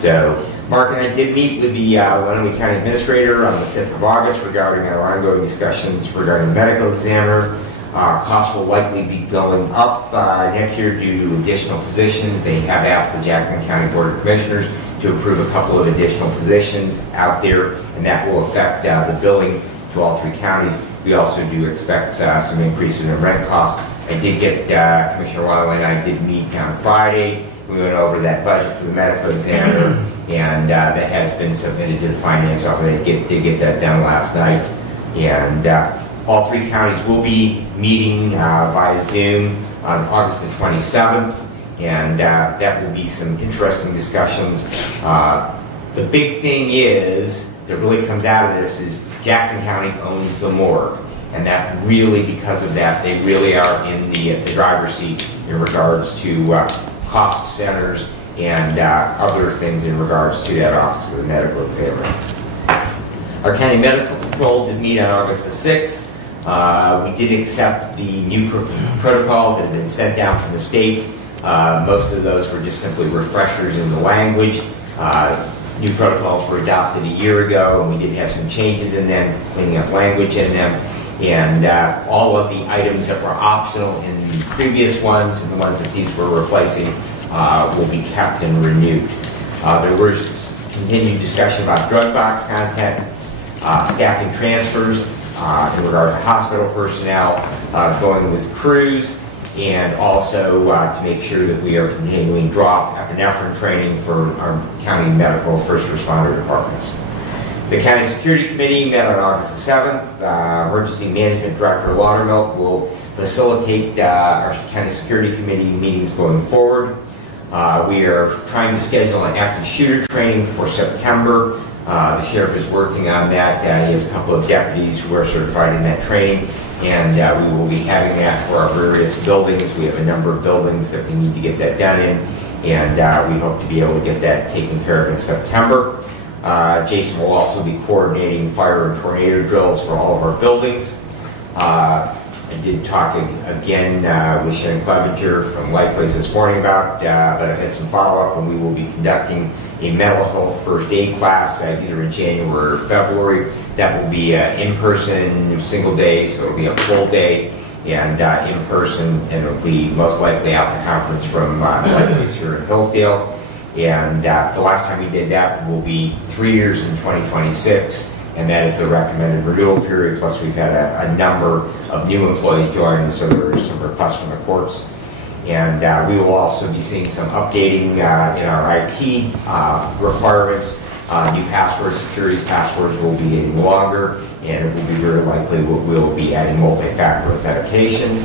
So Mark and I did meet with the Lenawee County Administrator on the 5th of August regarding our ongoing discussions regarding the medical examiner. Costs will likely be going up next year due to additional positions. They have asked the Jackson County Board of Commissioners to approve a couple of additional positions out there, and that will affect the billing to all three counties. We also do expect some increases in rent costs. I did get, Commissioner Wiley and I did meet on Friday. We went over that budget for the medical examiner, and that has been submitted to the finance office. They did get that done last night. And all three counties will be meeting via Zoom on August the 27th. And that will be some interesting discussions. The big thing is, that really comes out of this, is Jackson County owns the morgue. And that really, because of that, they really are in the driver's seat in regards to cost centers and other things in regards to that office of the medical examiner. Our county medical control did meet on August the 6th. We did accept the new protocols that had been sent down from the state. Most of those were just simply refreshers in the language. New protocols were adopted a year ago, and we did have some changes in them, cleaning up language in them. And all of the items that were optional in the previous ones and the ones that these were replacing will be kept and renewed. There was continued discussion about drug box contents, staffing transfers in regard to hospital personnel, going with crews, and also to make sure that we are continuing drop epinephrine training for our county medical first responder departments. The County Security Committee met on August the 7th. Emergency Management Director Laudermilk will facilitate our County Security Committee meetings going forward. We are trying to schedule an active shooter training for September. The sheriff is working on that. He has a couple of deputies who are certified in that training, and we will be having that for our various buildings. We have a number of buildings that we need to get that done in, and we hope to be able to get that taken care of in September. Jason will also be coordinating fire and tornado drills for all of our buildings. I did talk again with Shannon Clevenger from Lifeways this morning about, but I've had some follow-up, and we will be conducting a mental health first aid class either in January or February. That will be in-person, single day, so it'll be a full day and in person, and it'll be most likely out in the conference from Lifeways here in Hillsdale. And the last time we did that will be 3 years in 2026, and that is the recommended renewal period. Plus, we've had a number of new employees join, so there are some requests from the courts. And we will also be seeing some updating in our IT requirements. New passwords, security passwords will be getting longer, and it will be very likely we'll be adding multi-factor authentication.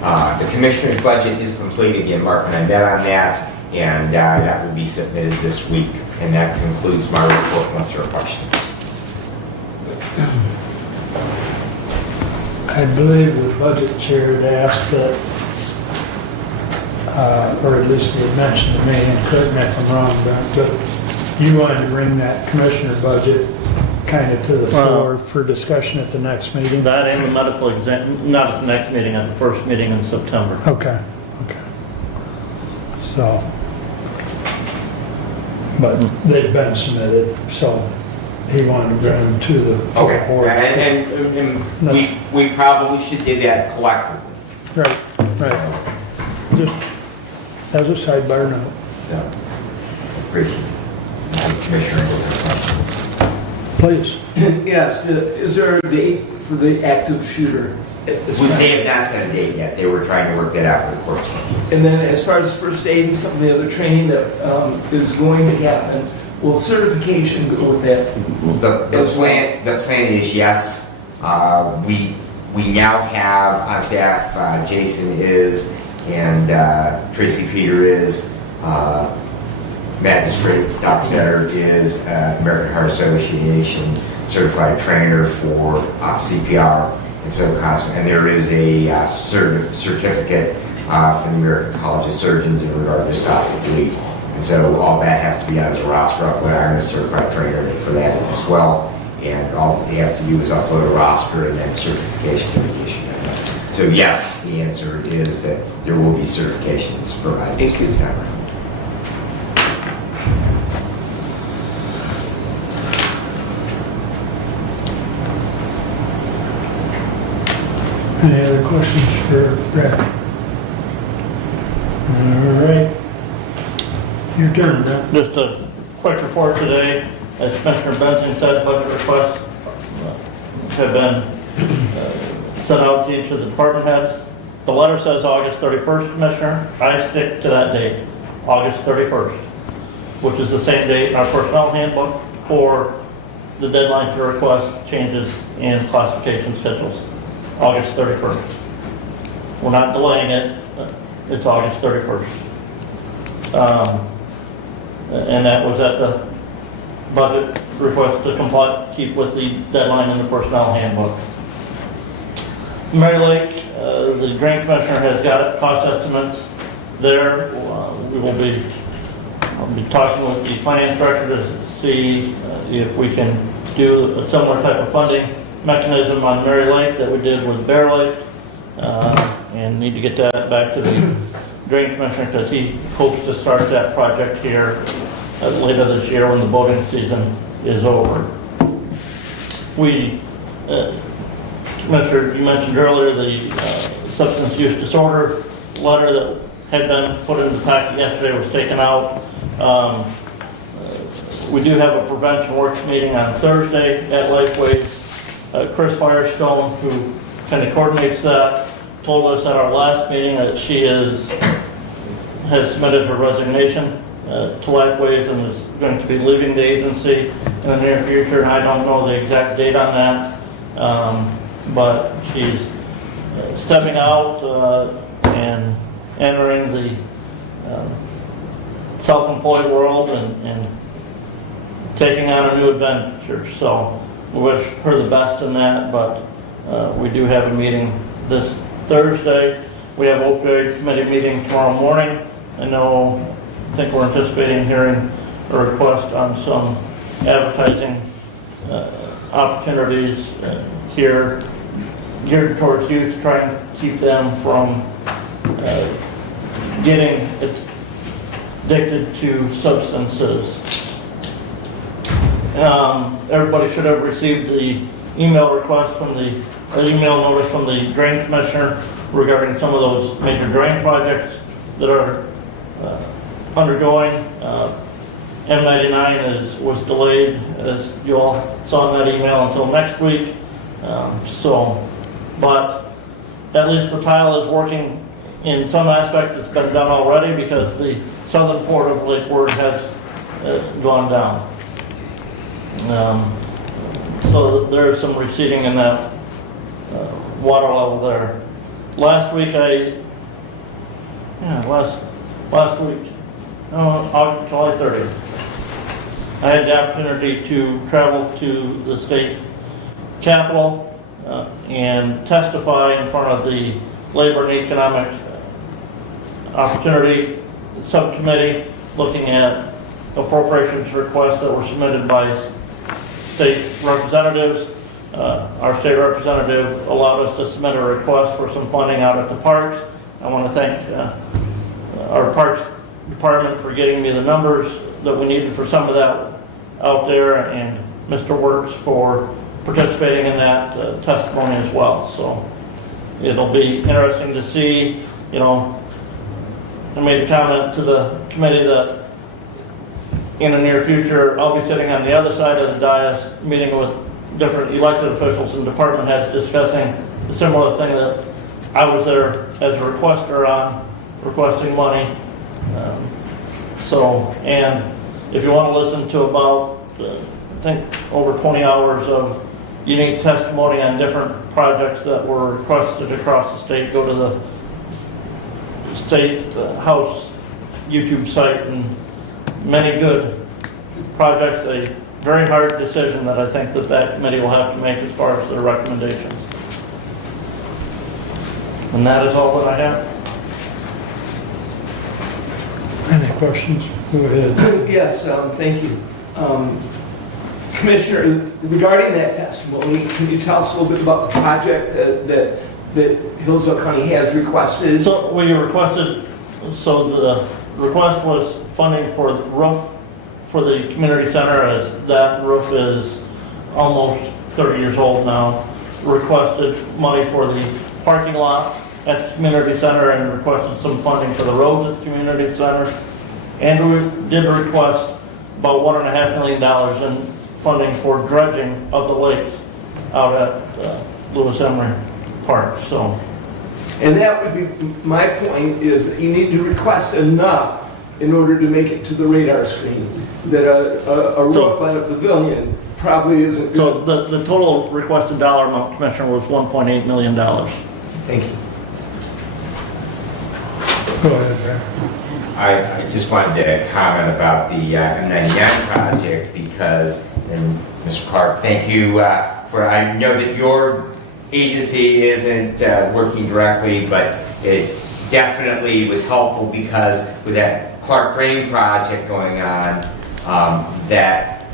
The commissioner's budget is complete. Again, Mark and I met on that, and that will be submitted this week. And that concludes my report, unless there are questions. I believe the budget chair had asked that, or at least he had mentioned to me, and correct me if I'm wrong, but you wanted to bring that commissioner budget kind of to the floor for discussion at the next meeting? That and the medical exam, not at the next meeting, at the first meeting in September. Okay. So, but they've been submitted, so he wanted to bring them to the full board. And we probably should do that collectively. Right. Just as a sidebar note. So, appreciate it. Commissioner has a question. Please. Yes, is there a date for the active shooter? They have not set a date yet. They were trying to work that out with the courts. And then as far as first aid and some of the other training that is going to happen, will certification go with that? The plan is yes. We now have on staff, Jason is, and Tracy Peter is, Magistrate Doc Setter is, American Heart Association certified trainer for CPR. And so, and there is a certificate from the American College of Surgeons in regard to stop the bleed. And so all that has to be done as a roster upload. I'm a certified trainer for that as well. And all they have to do is upload a roster and then certification can be issued. So yes, the answer is that there will be certifications provided. Excuse me. Any other questions for Brad? All right. Your turn, Brad. Just a quick report today. As Commissioner Benson said, budget requests have been sent out to each of the department heads. The letter says August 31st, Commissioner. I stick to that date, August 31st, which is the same date in our personnel handbook for the deadline to request changes in classification schedules. August 31st. We're not delaying it. It's August 31st. And that was at the budget request to keep with the deadline in the personnel handbook. Mary Lake, the drain commissioner has got cost estimates there. I'll be talking with the finance director to see if we can do a similar type of funding mechanism on Mary Lake that we did with Bear Lake, and need to get that back to the drain commissioner because he hopes to start that project here later this year when the boating season is over. Commissioner, you mentioned earlier the substance use disorder letter that had been put in the packet yesterday was taken out. We do have a prevention works meeting on Thursday at Lifeways. Chris Firestone, who kind of coordinates that, told us at our last meeting that she has submitted her resignation to Lifeways and is going to be leaving the agency in the near future. And I don't know the exact date on that, but she's stepping out and entering the self-employed world and taking on a new adventure. So we wish her the best in that, but we do have a meeting this Thursday. We have opioid committee meeting tomorrow morning. I think we're anticipating hearing a request on some advertising opportunities here geared towards youth, to try and keep them from getting addicted to substances. Everybody should have received the email request from the email notice from the drain commissioner regarding some of those major drain projects that are undergoing. M99 was delayed, as you all saw in that email, until next week. But at least the tile is working in some aspects. It's been done already because the southern port of Lake Worth has gone down. So there's some receding in that water level there. Last week July 30th, I had the opportunity to travel to the state capitol and testify in front of the Labor and Economic Opportunity Subcommittee, looking at appropriations requests that were submitted by state representatives. Our state representative allowed us to submit a request for some funding out at the parks. I want to thank our parks department for getting me the numbers that we needed for some of that out there, and Mr. Works for participating in that testimony as well. So it'll be interesting to see. I made a comment to the committee that in the near future I'll be sitting on the other side of the dais meeting with different elected officials and department heads discussing the similar thing that I was there as a requester on, requesting money. And if you want to listen to about, I think, over 20 hours of unique testimony on different projects that were requested across the state, go to the State House YouTube site, and many good projects. A very hard decision that I think that committee will have to make as far as their recommendations. And that is all that I have. Any questions? Go ahead. Yes, thank you. Commissioner, regarding that testimony, can you tell us a little bit about the project that Hillsdale County has requested? So we requested, the request was funding for the roof for the community center, as that roof is almost 30 years old now. Requested money for the parking lot at the community center, and requested some funding for the roads at the community center. And we did request about $1.5 million in funding for dredging of the lakes out at Lewis Emery Park. And that would be, my point is that you need to request enough in order to make it to the radar screen, that a roof on a pavilion probably isn't good. So the total requested dollar amount, Commissioner, was $1.8 million. Thank you. Go ahead, Brad. I just wanted to comment about the M99 project because, and Mr. Clark, thank you for, I know that your agency isn't working directly, but it definitely was helpful because with that Clark Drain project going on, that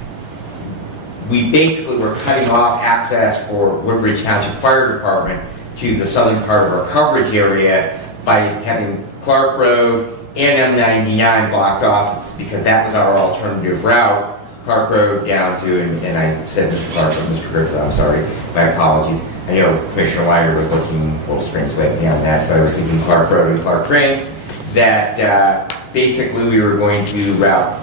we basically were cutting off access for Woodbridge Township Fire Department to the southern part of our coverage area by having Clark Road and M99 blocked off, because that was our alternative route. Clark Road down to, and I said Mr. Clark, Mr. Griffith, I'm sorry, my apologies. I know Commissioner Weider was looking, full strings let me on that, but I was thinking Clark Road and Clark Drain, that basically we were going to route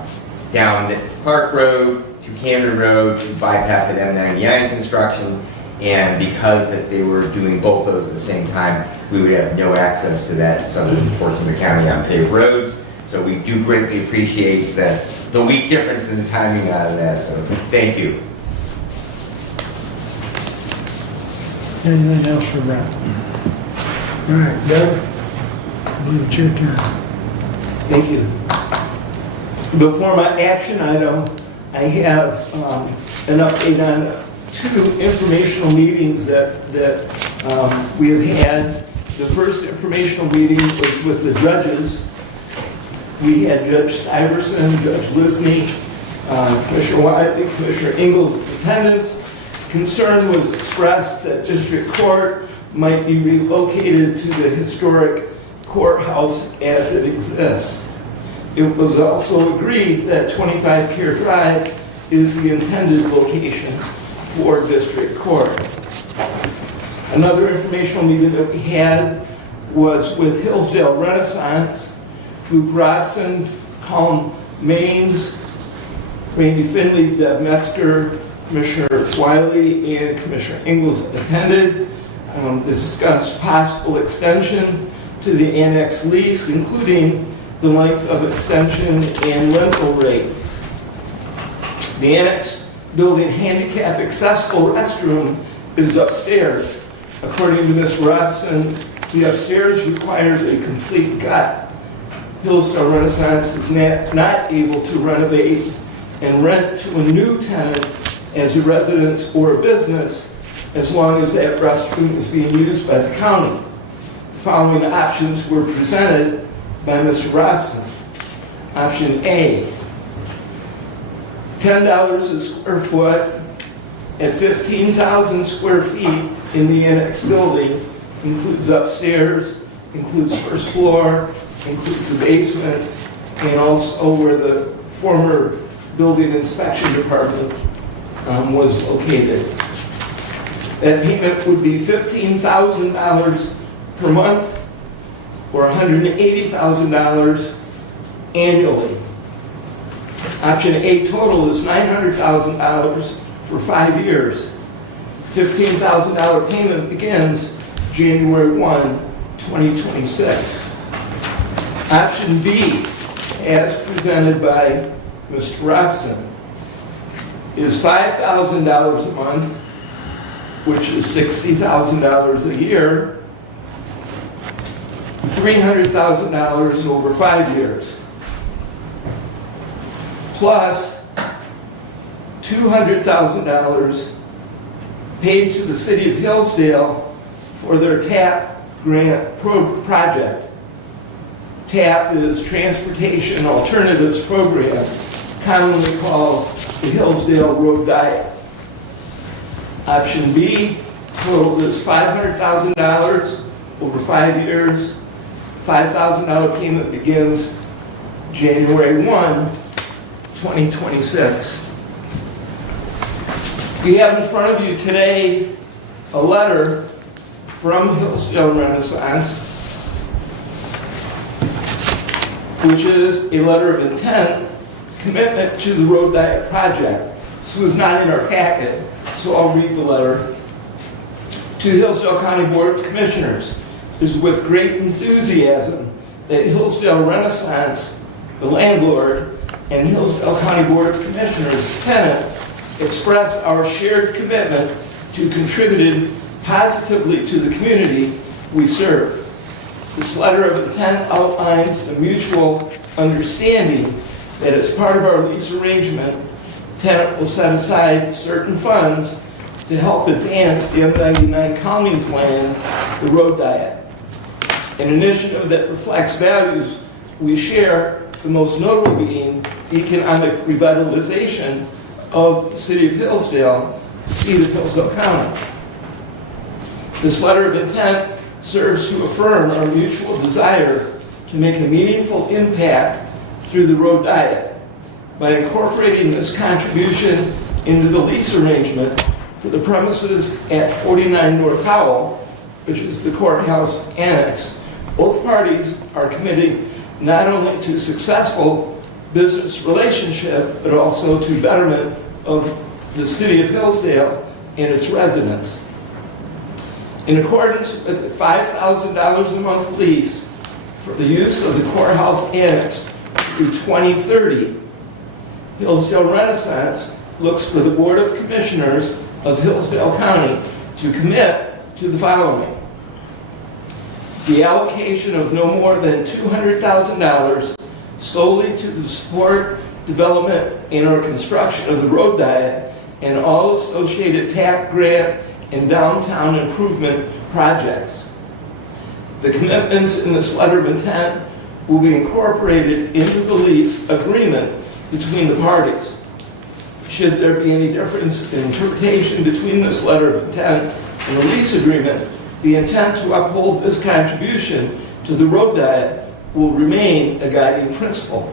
down Clark Road to Camden Road to bypass at M99 construction, and because that they were doing both those at the same time, we would have no access to that southern portion of the county on paved roads. So we do greatly appreciate the week difference in the timing out of that, so thank you. Anything else for Brent? All right, Doug, I believe it's your turn. Thank you. Before my action item, I have an update on 2 informational meetings that we have had. The first informational meeting was with the judges. We had Judge Stuyvesant, Judge Lisney, Commissioner Wiley, Commissioner Ingalls in attendance. Concern was expressed that District Court might be relocated to the historic courthouse as it exists. It was also agreed that 25 Care Drive is the intended location for District Court. Another informational meeting that we had was with Hillsdale Renaissance. Luke Robson, Colm Maines, Randy Finley, Deb Metzger, Commissioner Wiley, and Commissioner Ingalls attended. Discussed possible extension to the annex lease, including the length of extension and rental rate. The annex building handicap accessible restroom is upstairs. According to Ms. Robson, the upstairs requires a complete gut. Hillsdale Renaissance is not able to renovate and rent to a new tenant as a residence or a business as long as that restroom is being used by the county. The following options were presented by Mr. Robson. Option A, $10 a square foot at 15,000 square feet in the annex building, includes upstairs, includes first floor, includes the basement, and also where the former building inspection department was located. That payment would be $15,000 per month or $180,000 annually. Option A total is $900,000 for 5 years. $15,000 payment begins January 1, 2026. Option B, as presented by Mr. Robson, is $5,000 a month, which is $60,000 a year, $300,000 over 5 years, plus $200,000 paid to the city of Hillsdale for their TAP grant project. TAP is Transportation Alternatives Program, commonly called the Hillsdale Road Diet. Option B, total is $500,000 over 5 years. $5,000 payment begins January 1, 2026. We have in front of you today a letter from Hillsdale Renaissance, which is a letter of intent, commitment to the Road Diet project. This was not in our packet, so I'll read the letter. To Hillsdale County Board of Commissioners, it is with great enthusiasm that Hillsdale Renaissance, the landlord, and Hillsdale County Board of Commissioners, tenant, express our shared commitment to contributing positively to the community we serve. This letter of intent outlines the mutual understanding that as part of our lease arrangement, tenant will set aside certain funds to help advance the M99 calming plan, the Road Diet, an initiative that reflects values we share, the most notable being economic revitalization of the city of Hillsdale, the seat of Hillsdale County. This letter of intent serves to affirm our mutual desire to make a meaningful impact through the Road Diet by incorporating this contribution into the lease arrangement for the premises at 49 North Howell, which is the courthouse annex. Both parties are committed not only to successful business relationship, but also to betterment of the city of Hillsdale and its residents. In accordance with the $5,000 a month lease for the use of the courthouse annex through 2030, Hillsdale Renaissance looks for the Board of Commissioners of Hillsdale County to commit to the following: the allocation of no more than $200,000 solely to the support, development, and/or construction of the road diet and all associated TAP grant and downtown improvement projects. The commitments in this letter of intent will be incorporated into the lease agreement between the parties. Should there be any difference in interpretation between this letter of intent and the lease agreement, the intent to uphold this contribution to the road diet will remain a guiding principle.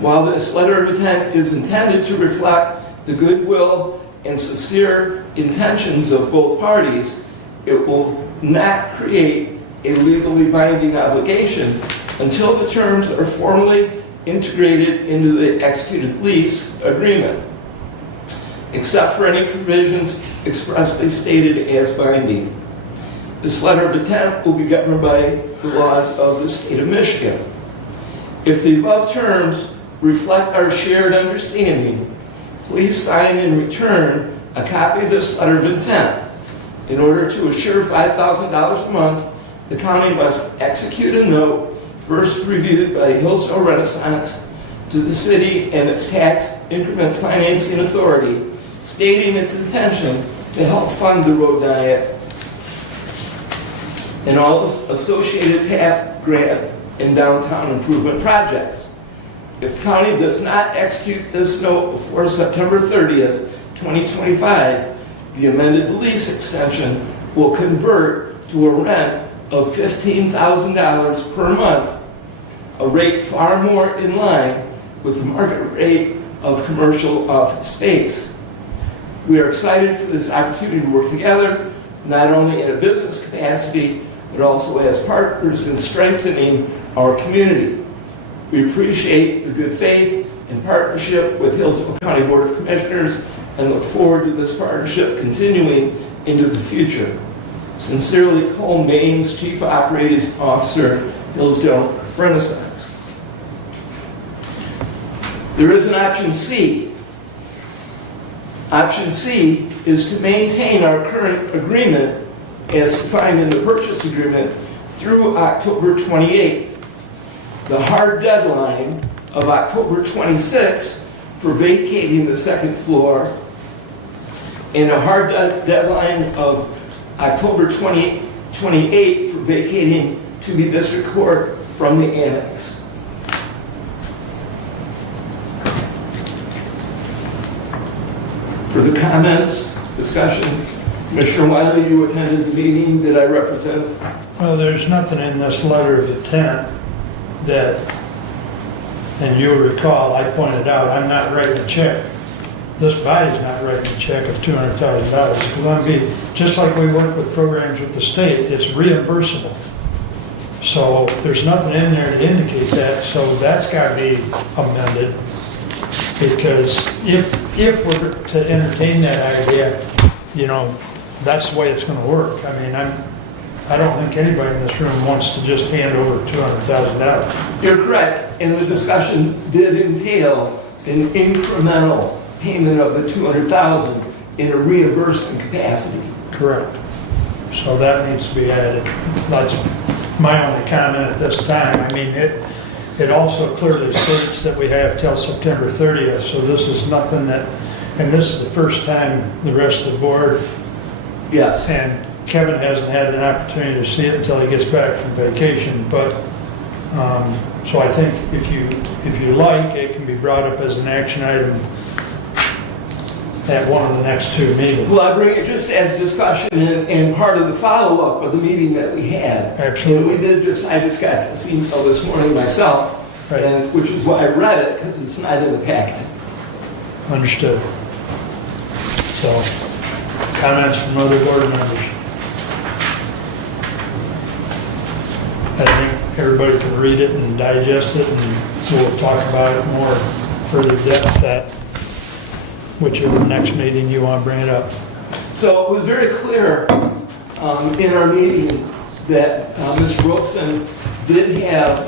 While this letter of intent is intended to reflect the goodwill and sincere intentions of both parties, it will not create a legally binding obligation until the terms are formally integrated into the executed lease agreement, except for any provisions expressly stated as binding. This letter of intent will be governed by the laws of the state of Michigan. If the above terms reflect our shared understanding, please sign and return a copy of this letter of intent. In order to assure $5,000 a month, the county must execute a note first reviewed by Hillsdale Renaissance to the city and its tax increment financing authority, stating its intention to help fund the road diet and all associated TAP grant and downtown improvement projects. If the county does not execute this note before September 30th, 2025, the amended lease extension will convert to a rent of $15,000 per month, a rate far more in line with the market rate of commercial office space. We are excited for this opportunity to work together, not only in a business capacity, but also as partners in strengthening our community. We appreciate the good faith and partnership with Hillsdale County Board of Commissioners and look forward to this partnership continuing into the future. Sincerely, Cole Maines, Chief Operating Officer, Hillsdale Renaissance. There is an option C. Option C is to maintain our current agreement as defined in the purchase agreement through October 28th. The hard deadline of October 26th for vacating the second floor and a hard deadline of October 28th for vacating to be district court from the annex. Further comments, discussion? Commissioner Wiley, you attended the meeting that I represent. Well, there's nothing in this letter of intent that, and you'll recall, I pointed out, I'm not writing a check. This body's not writing a check of $200,000. Because I'm being, just like we work with programs with the state, it's reimbursable. So there's nothing in there to indicate that, so that's got to be amended. Because if we're to entertain that idea, you know, that's the way it's going to work. I mean, I don't think anybody in this room wants to just hand over $200,000. You're correct, and the discussion did entail an incremental payment of the $200,000 in a reimbursement capacity. Correct. So that needs to be added. That's my only comment at this time. I mean, it also clearly states that we have till September 30th, so this is nothing that, and this is the first time the rest of the board, Yes. and Kevin hasn't had an opportunity to see it until he gets back from vacation, but, so I think if you like, it can be brought up as an action item at one of the next two meetings. Well, I bring it just as discussion and part of the follow-up of the meeting that we had. Absolutely. And I just got the scene cell this morning myself, Right. and which is why I read it, because it's not in the packet. Understood. So, comments from other board members? I think everybody can read it and digest it, and we'll talk about it more further depth at whichever next meeting you want to bring it up. So it was very clear in our meeting that Ms. Wilson did have,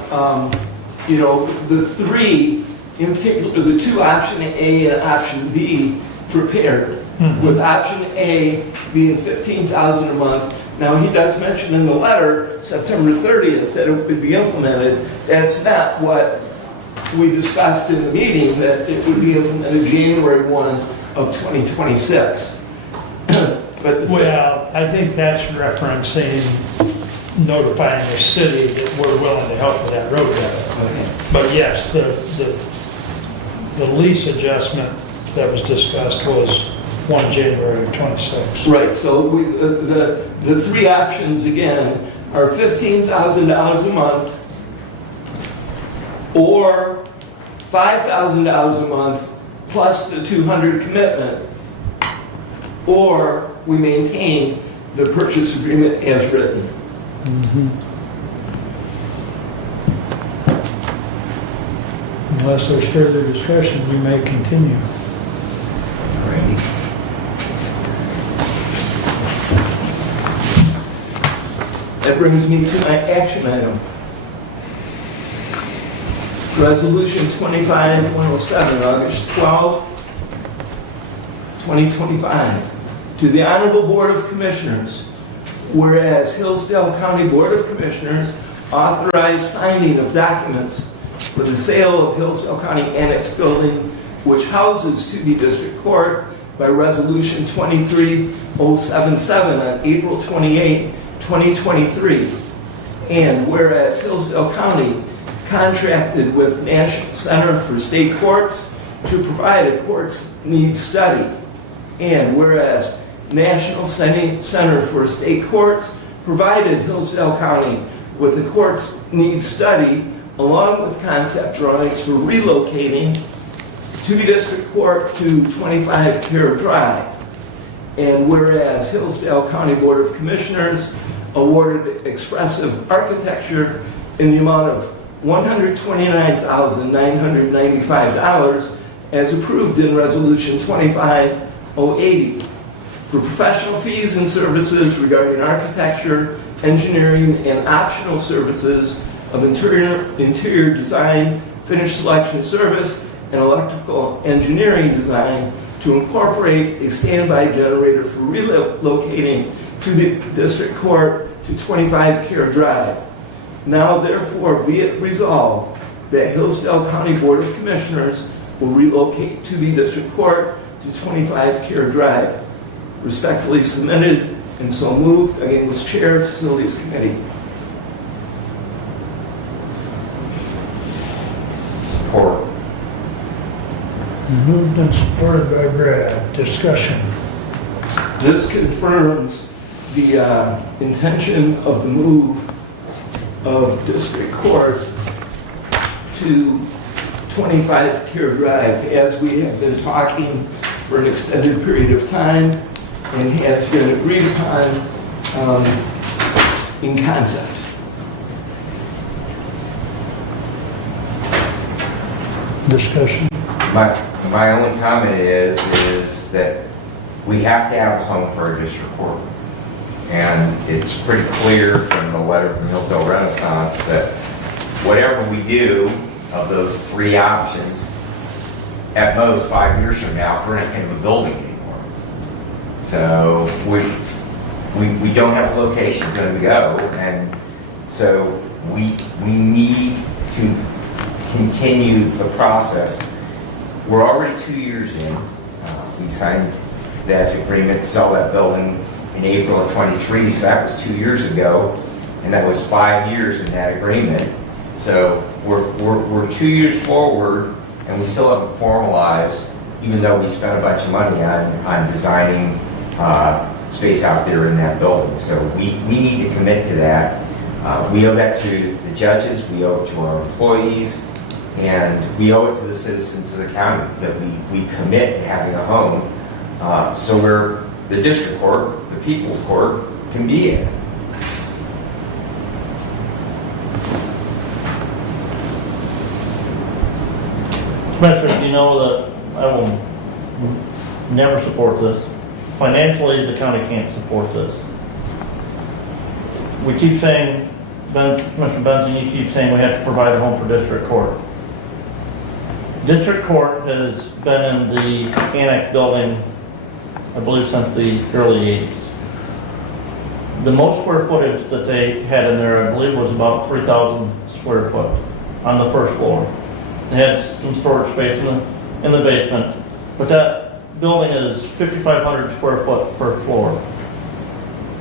the three, in particular, the two, option A and option B, prepared, with option A being $15,000 a month. Now, he does mention in the letter, September 30th, that it would be implemented. That's not what we discussed in the meeting, that it would be implemented January 1 of 2026. But Well, I think that's referencing notifying the city that we're willing to help with that road cut. okay. But yes, the lease adjustment that was discussed was 1 January of '26. Right, so the three options again are $15,000 a month, or $5,000 a month plus the 200 commitment, or we maintain the purchase agreement as written. Unless there's further discussion, we may continue. That brings me to my action item. Resolution 25107, August 12, 2025. To the Honorable Board of Commissioners, whereas Hillsdale County Board of Commissioners authorized signing of documents for the sale of Hillsdale County Annex Building, which houses 2B District Court, by Resolution 23077 on April 28, 2023. And whereas Hillsdale County contracted with National Center for State Courts to provide a courts needs study. And whereas National Center for State Courts provided Hillsdale County with a courts needs study along with concept drawings for relocating 2B District Court to 25 Care Drive. And whereas Hillsdale County Board of Commissioners awarded expressive architecture in the amount of $129,995 as approved in Resolution 25080 for professional fees and services regarding architecture, engineering, and optional services of interior design, finish selection service, and electrical engineering design to incorporate a standby generator for relocating to the District Court to 25 Care Drive. Now therefore be it resolved that Hillsdale County Board of Commissioners will relocate to the District Court to 25 Care Drive. Respectfully submitted and so moved. Again, was Chair of Facilities Committee. Support. Moved and supported by Brad. Discussion. This confirms the intention of the move of District Court to 25 Care Drive, as we have been talking for an extended period of time and has been agreed upon in concept. Discussion. My only comment is that we have to have a home for our district court. And it's pretty clear from the letter from Hillsdale Renaissance that whatever we do of those three options, at most 5 years from now, we're not going to have a building anymore. So we don't have a location we're going to go, and so we need to continue the process. We're already 2 years in. We signed that agreement to sell that building in April of '23, so that was 2 years ago, and that was 5 years in that agreement. So we're 2 years forward, and we still haven't formalized, even though we spent a bunch of money on designing space out there in that building. So we need to commit to that. We owe that to the judges, we owe it to our employees, and we owe it to the citizens of the county that we commit to having a home, so we're the district court, the people's court, can be in. Commissioner, you know that I will never support this. Financially, the county can't support this. We keep saying, Commissioner Benson, you keep saying we have to provide a home for district court. District court has been in the annex building, I believe, since the early 80s. The most square footage that they had in there, I believe, was about 3,000 square foot on the first floor. They had some storage space in the basement, but that building is 5,500 square foot per floor.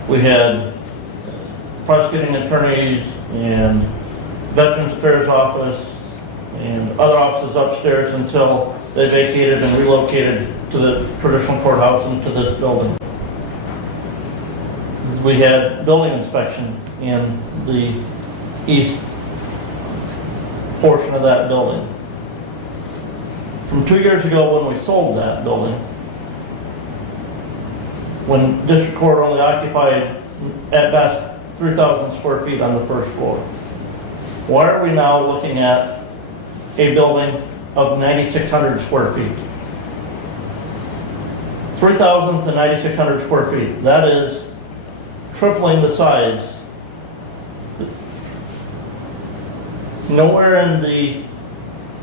We had prosecuting attorneys and Veterans Affairs office and other offices upstairs until they vacated and relocated to the traditional courthouse into this building. We had building inspection in the east portion of that building. From 2 years ago when we sold that building, when district court only occupied at best 3,000 square feet on the first floor. Why are we now looking at a building of 9,600 square feet? 3,000 to 9,600 square feet. That is tripling the size. Nowhere in the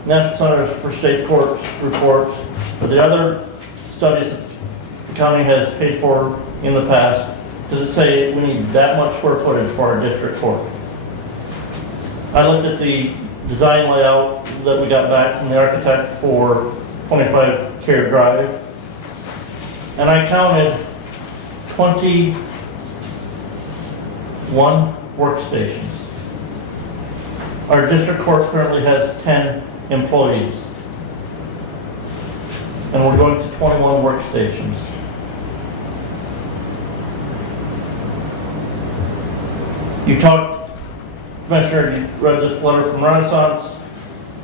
National Centers for State Courts reports or the other studies that the county has paid for in the past does it say we need that much square footage for our district court. I looked at the design layout that we got back from the architect for 25 Care Drive, and I counted 21 workstations. Our district court currently has 10 employees, and we're going to 21 workstations. You talked, Commissioner, you read this letter from Renaissance.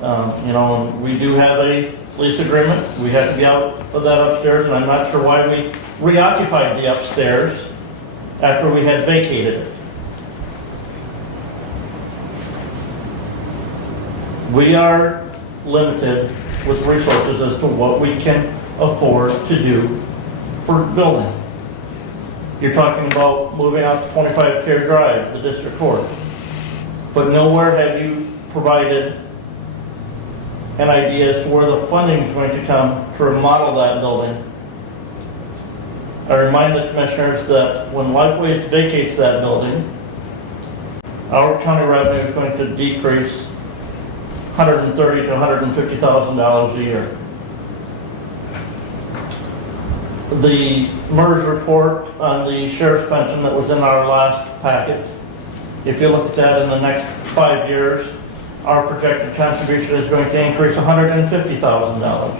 And we do have a lease agreement. We have to be out of that upstairs, and I'm not sure why we reoccupied the upstairs after we had vacated it. We are limited with resources as to what we can afford to do for building. You're talking about moving out to 25 Fair Drive, the district court. But nowhere have you provided an idea as to where the funding is going to come to remodel that building. I remind the commissioners that when Lifeway vacates that building, our county revenue is going to decrease $130,000 to $150,000 a year. The MERS report on the sheriff's pension that was in our last packet, if you look at that in the next 5 years, our projected contribution is going to increase $150,000.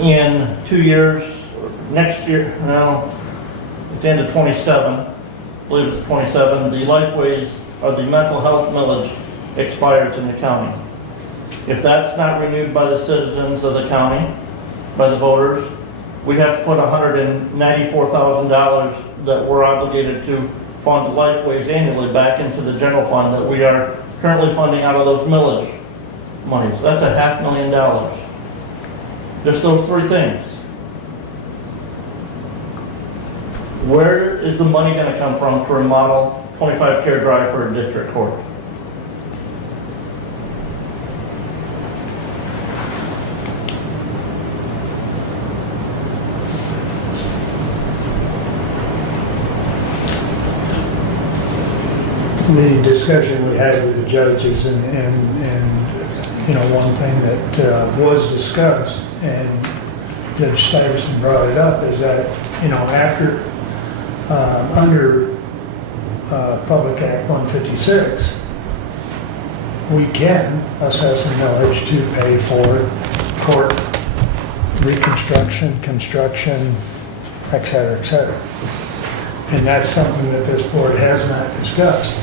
In 2 years, next year, now, at the end of 27, I believe it's 27, the Lifeways or the mental health millage expires in the county. If that's not renewed by the citizens of the county, by the voters, we have to put $194,000 that we're obligated to fund Lifeways annually back into the general fund that we are currently funding out of those millage monies. That's $500,000. Just those three things. Where is the money going to come from to remodel 25 Care Drive for a district court? The discussion we had with the judges and one thing that was discussed, and Judge Stuyvesant brought it up, is that, after, under Public Act 156, we can assess a millage to pay for court reconstruction, construction, et cetera, et cetera. And that's something that this board has not discussed.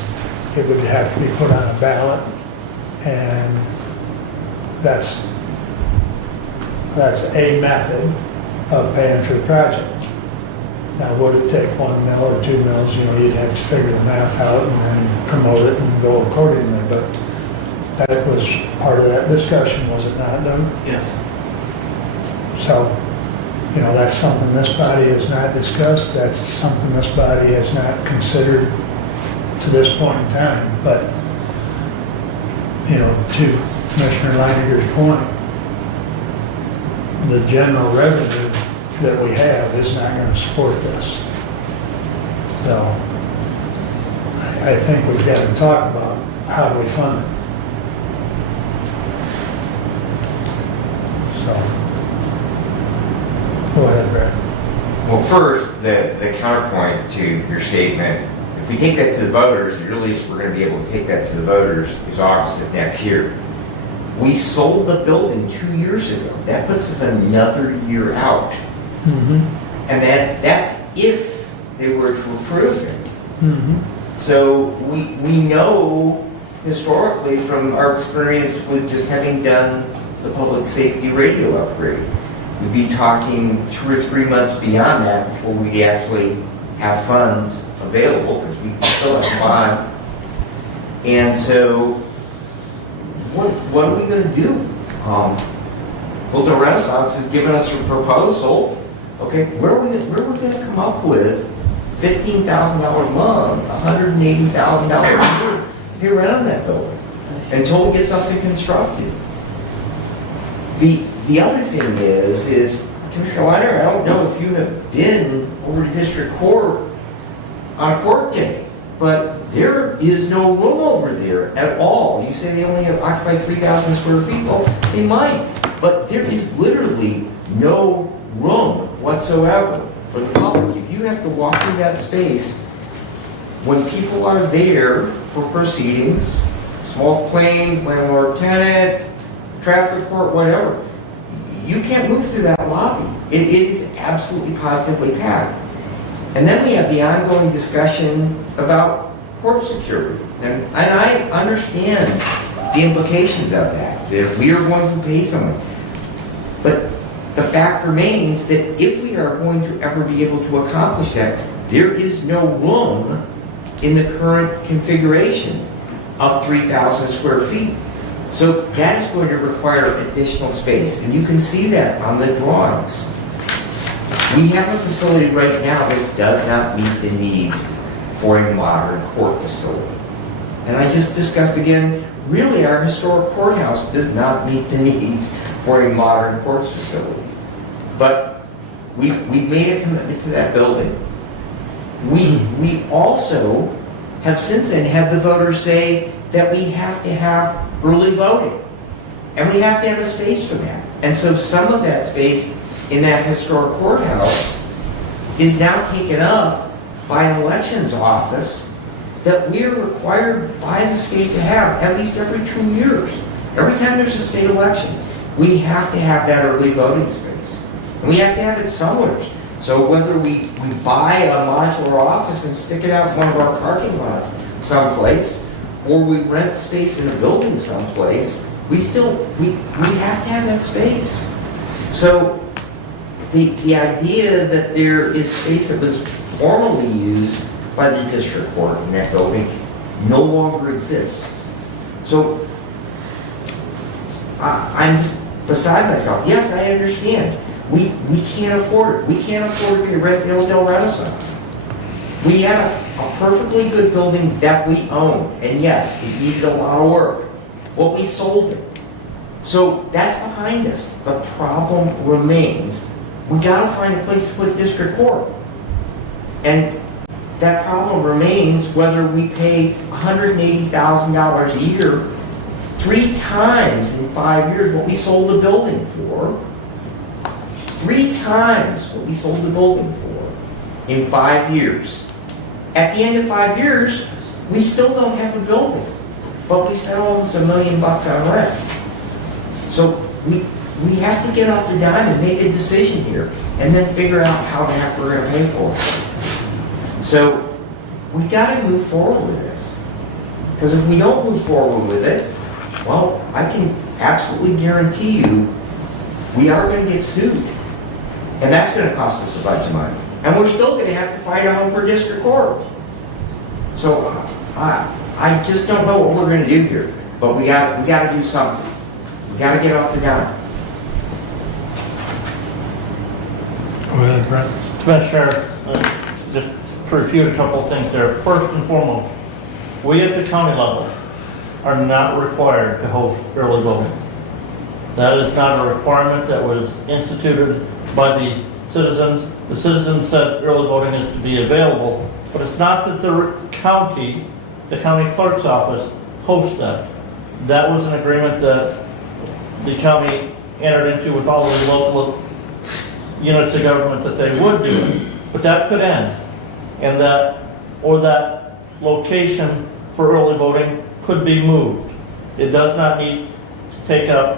It would have to be put on a ballot, and that's a method of paying for the project. Now, would it take 1 mil or 2 mils? You'd have to figure the math out and then promote it and go accordingly. But that was part of that discussion, was it not, Doug? Yes. So, You know, that's something this body has not discussed, that's something this body has not considered to this point in time, but, you know, to Commissioner Leininger's point, the general revenue that we have is not going to support this. So, I think we've got to talk about how do we fund it. So, go ahead, Brad. Well, first, the counterpoint to your statement, if we take that to the voters, the earliest we're going to be able to take that to the voters is August of next year. We sold the building 2 years ago. That puts us another year out. Mm-hmm. And that's if they were to approve it. Mm-hmm. So we know historically from our experience with just having done the public safety radio upgrade, we'd be talking 2 or 3 months beyond that before we'd actually have funds available, because we still have bond. And so what are we going to do? Well, the Renaissance has given us a proposal. Okay, where are we going to come up with $15,000 a month, $180,000 a year here around that building until we get something constructed? The other thing is Commissioner Weiner, I don't know if you have been over to district court on a court day, but there is no room over there at all. You say they only have occupied 3,000 square feet. Well, they might, but there is literally no room whatsoever for the public. If you have to walk through that space when people are there for proceedings, small claims, landlord-tenant, traffic court, whatever, you can't move through that lobby. It is absolutely positively packed. And then we have the ongoing discussion about court security. And I understand the implications of that if we are going to pay someone. But the fact remains that if we are going to ever be able to accomplish that, there is no room in the current configuration of 3,000 square feet. So that is going to require additional space, and you can see that on the drawings. We have a facility right now that does not meet the needs for a modern court facility. And I just discussed again, really our historic courthouse does not meet the needs for a modern courts facility. But we've made a commitment to that building. We also have since then had the voters say that we have to have early voting. And we have to have a space for that. And so some of that space in that historic courthouse is now taken up by an elections office that we are required by the state to have at least every 2 years. Every time there's a state election, we have to have that early voting space. And we have to have it somewhere. So whether we buy a modular office and stick it out in one of our parking lots someplace, or we rent space in a building someplace, we have to have that space. So the idea that there is space that was formerly used by the district court in that building no longer exists. So I'm just beside myself. Yes, I understand. We can't afford it. We can't afford to be a Hillsdale Renaissance. We had a perfectly good building that we owned, and yes, it needed a lot of work. Well, we sold it. So that's behind us. The problem remains. We gotta find a place to put district court. And that problem remains whether we pay $180,000 a year 3 times in 5 years what we sold the building for. 3 times what we sold the building for in 5 years. At the end of 5 years, we still don't have a building, but we spent almost $1 million on rent. So we have to get off the dime and make a decision here, and then figure out how the heck we're going to pay for it. So we got to move forward with this, because if we don't move forward with it, well, I can absolutely guarantee you we are going to get sued. And that's going to cost us a bunch of money. And we're still going to have to fight out for district court. So I just don't know what we're going to do here. But we got to do something. We got to get off the dime. Go ahead, Brent. Commissioner, just to refute a couple of things there. First and foremost, we at the county level are not required to host early voting. That is not a requirement that was instituted by the citizens. The citizens said early voting is to be available, but it's not that the county clerk's office hosts that. That was an agreement that the county entered into with all of the local units of government that they would do it. But that could end, and that location for early voting could be moved. It does not need to take up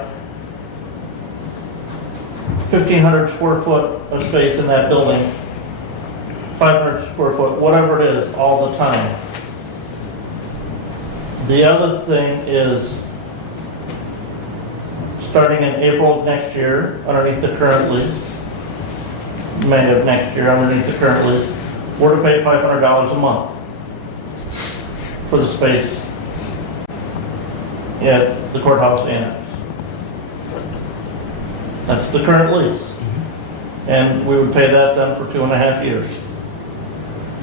1,500 square foot of space in that building, 500 square foot, whatever it is, all the time. The other thing is, starting in April of next year, underneath the current lease, May of next year, underneath the current lease, we're to pay $500 a month for the space at the courthouse annex. That's the current lease. And we would pay that then for 2.5 years.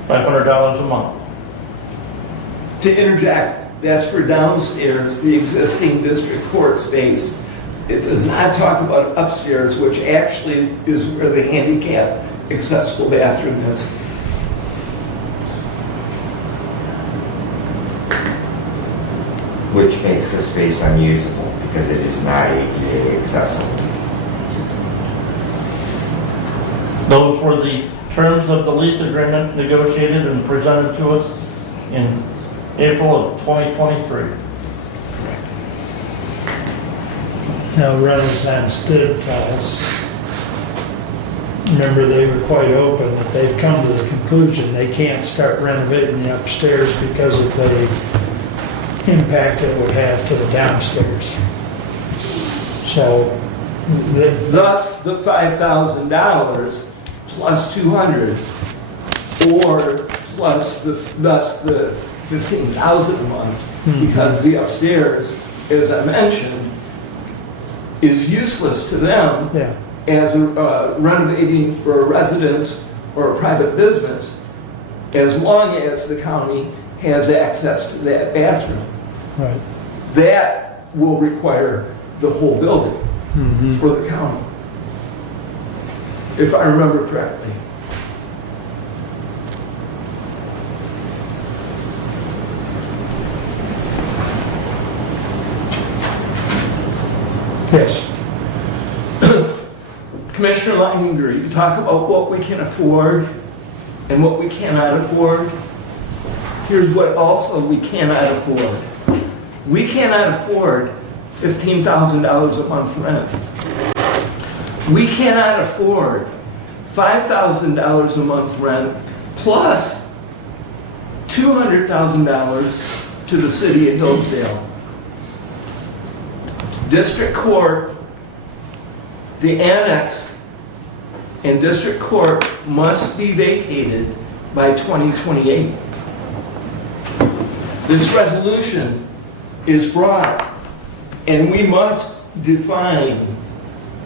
$500 a month. To interject, that's for downstairs, the existing district court space. It does not talk about upstairs, which actually is where the handicap accessible bathroom is. Which makes the space unusable because it is not ADA accessible. Those were the terms of the lease agreement negotiated and presented to us in April of 2023. Now, Renaissance did tell us, remember, they were quite open, that they've come to the conclusion they can't start renovating the upstairs because of the impact it would have to the downstairs. So, Thus, the $5,000 plus 200, or plus thus the 15,000 a month, because the upstairs, as I mentioned, is useless to them yeah, as renovating for a residence or a private business, as long as the county has access to that bathroom. right. That will require the whole building for the county, if I remember correctly. Yes. Commissioner Leininger, you talk about what we can afford and what we cannot afford. Here's what also we cannot afford. We cannot afford $15,000 a month rent. We cannot afford $5,000 a month rent plus $200,000 to the city of Hillsdale. District Court, the annex and District Court must be vacated by 2028. This resolution is brought, and we must define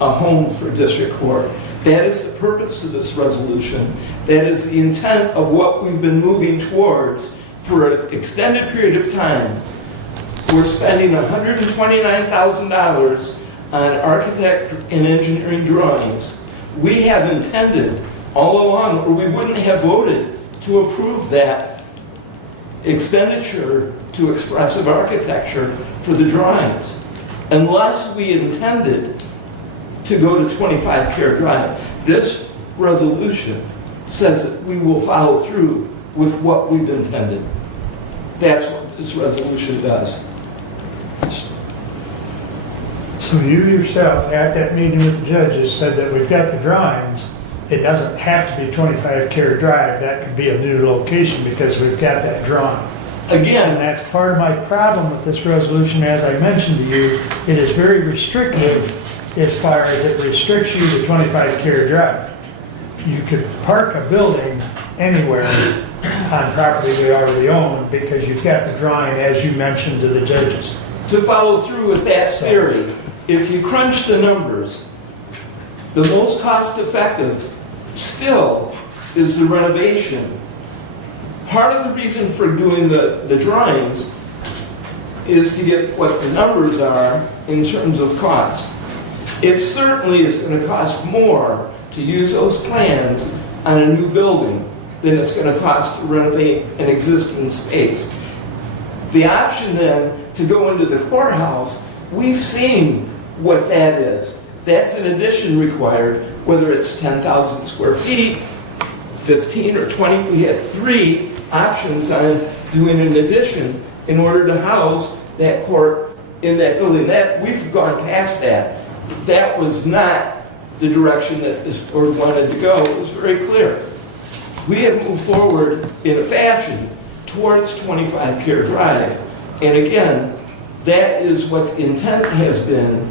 a home for District Court. That is the purpose of this resolution. That is the intent of what we've been moving towards for an extended period of time. We're spending $129,000 on architect and engineering drawings. We have intended all along, or we wouldn't have voted to approve that expenditure to expressive architecture for the drawings, unless we intended to go to 25 Care Drive. This resolution says that we will follow through with what we've intended. That's what this resolution does. So you yourself, at that meeting with the judges, said that we've got the drawings. It doesn't have to be 25 Care Drive. That could be a new location because we've got that drawing. Again, And that's part of my problem with this resolution. As I mentioned to you, it is very restrictive as far as it restricts you to 25 Care Drive. You could park a building anywhere on property we already own because you've got the drawing, as you mentioned to the judges. to follow through with that theory, if you crunch the numbers, the most cost-effective still is the renovation. Part of the reason for doing the drawings is to get what the numbers are in terms of cost. It certainly is going to cost more to use those plans on a new building than it's going to cost to renovate an existing space. The option then to go into the courthouse, we've seen what that is. That's an addition required, whether it's 10,000 square feet, 15 or 20. We have 3 options on doing an addition in order to house that court in that building. That, we've gone past that. That was not the direction that this board wanted to go. It was very clear. We have moved forward in a fashion towards 25 Care Drive. And again, that is what the intent has been.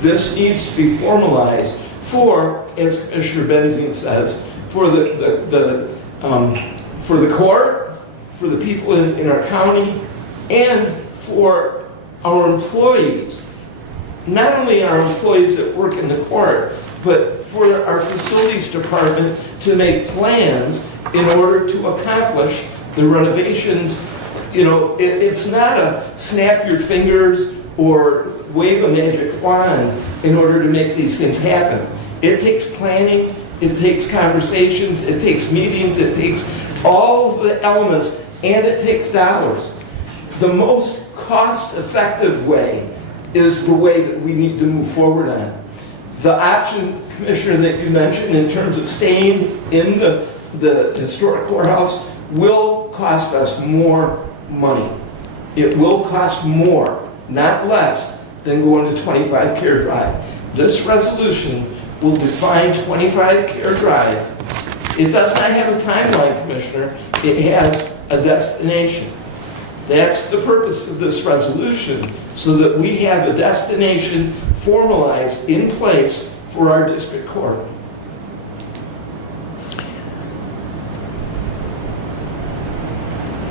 This needs to be formalized for, as Commissioner Benzine says, for the court, for the people in our county, and for our employees. Not only our employees that work in the court, but for our facilities department to make plans in order to accomplish the renovations. You know, it's not a snap your fingers or wave a magic wand in order to make these things happen. It takes planning, it takes conversations, it takes meetings, it takes all the elements, and it takes dollars. The most cost-effective way is the way that we need to move forward on. The option, Commissioner, that you mentioned in terms of staying in the historic courthouse will cost us more money. It will cost more, not less, than going to 25 Care Drive. This resolution will define 25 Care Drive. It does not have a timeline, Commissioner. It has a destination. That's the purpose of this resolution, so that we have a destination formalized in place for our district court.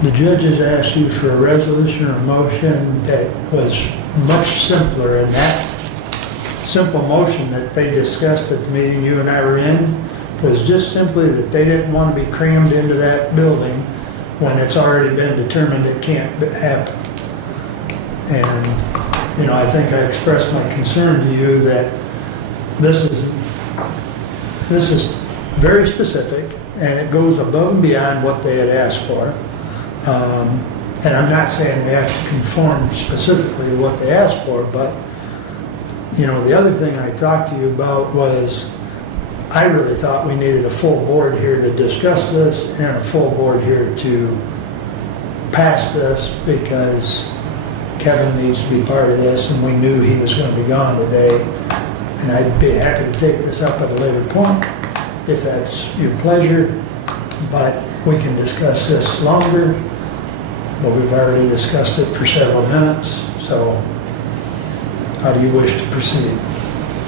The judges asked you for a resolution or a motion that was much simpler, and that simple motion that they discussed at the meeting you and I were in was just simply that they didn't want to be crammed into that building when it's already been determined it can't happen. And, you know, I think I expressed my concern to you that this is very specific, and it goes above and beyond what they had asked for. And I'm not saying we have to conform specifically to what they asked for, but, you know, the other thing I talked to you about was I really thought we needed a full board here to discuss this and a full board here to pass this, because Kevin needs to be part of this, and we knew he was going to be gone today. And I'd be happy to take this up at a later point if that's your pleasure, but we can discuss this longer. But we've already discussed it for several minutes, so how do you wish to proceed?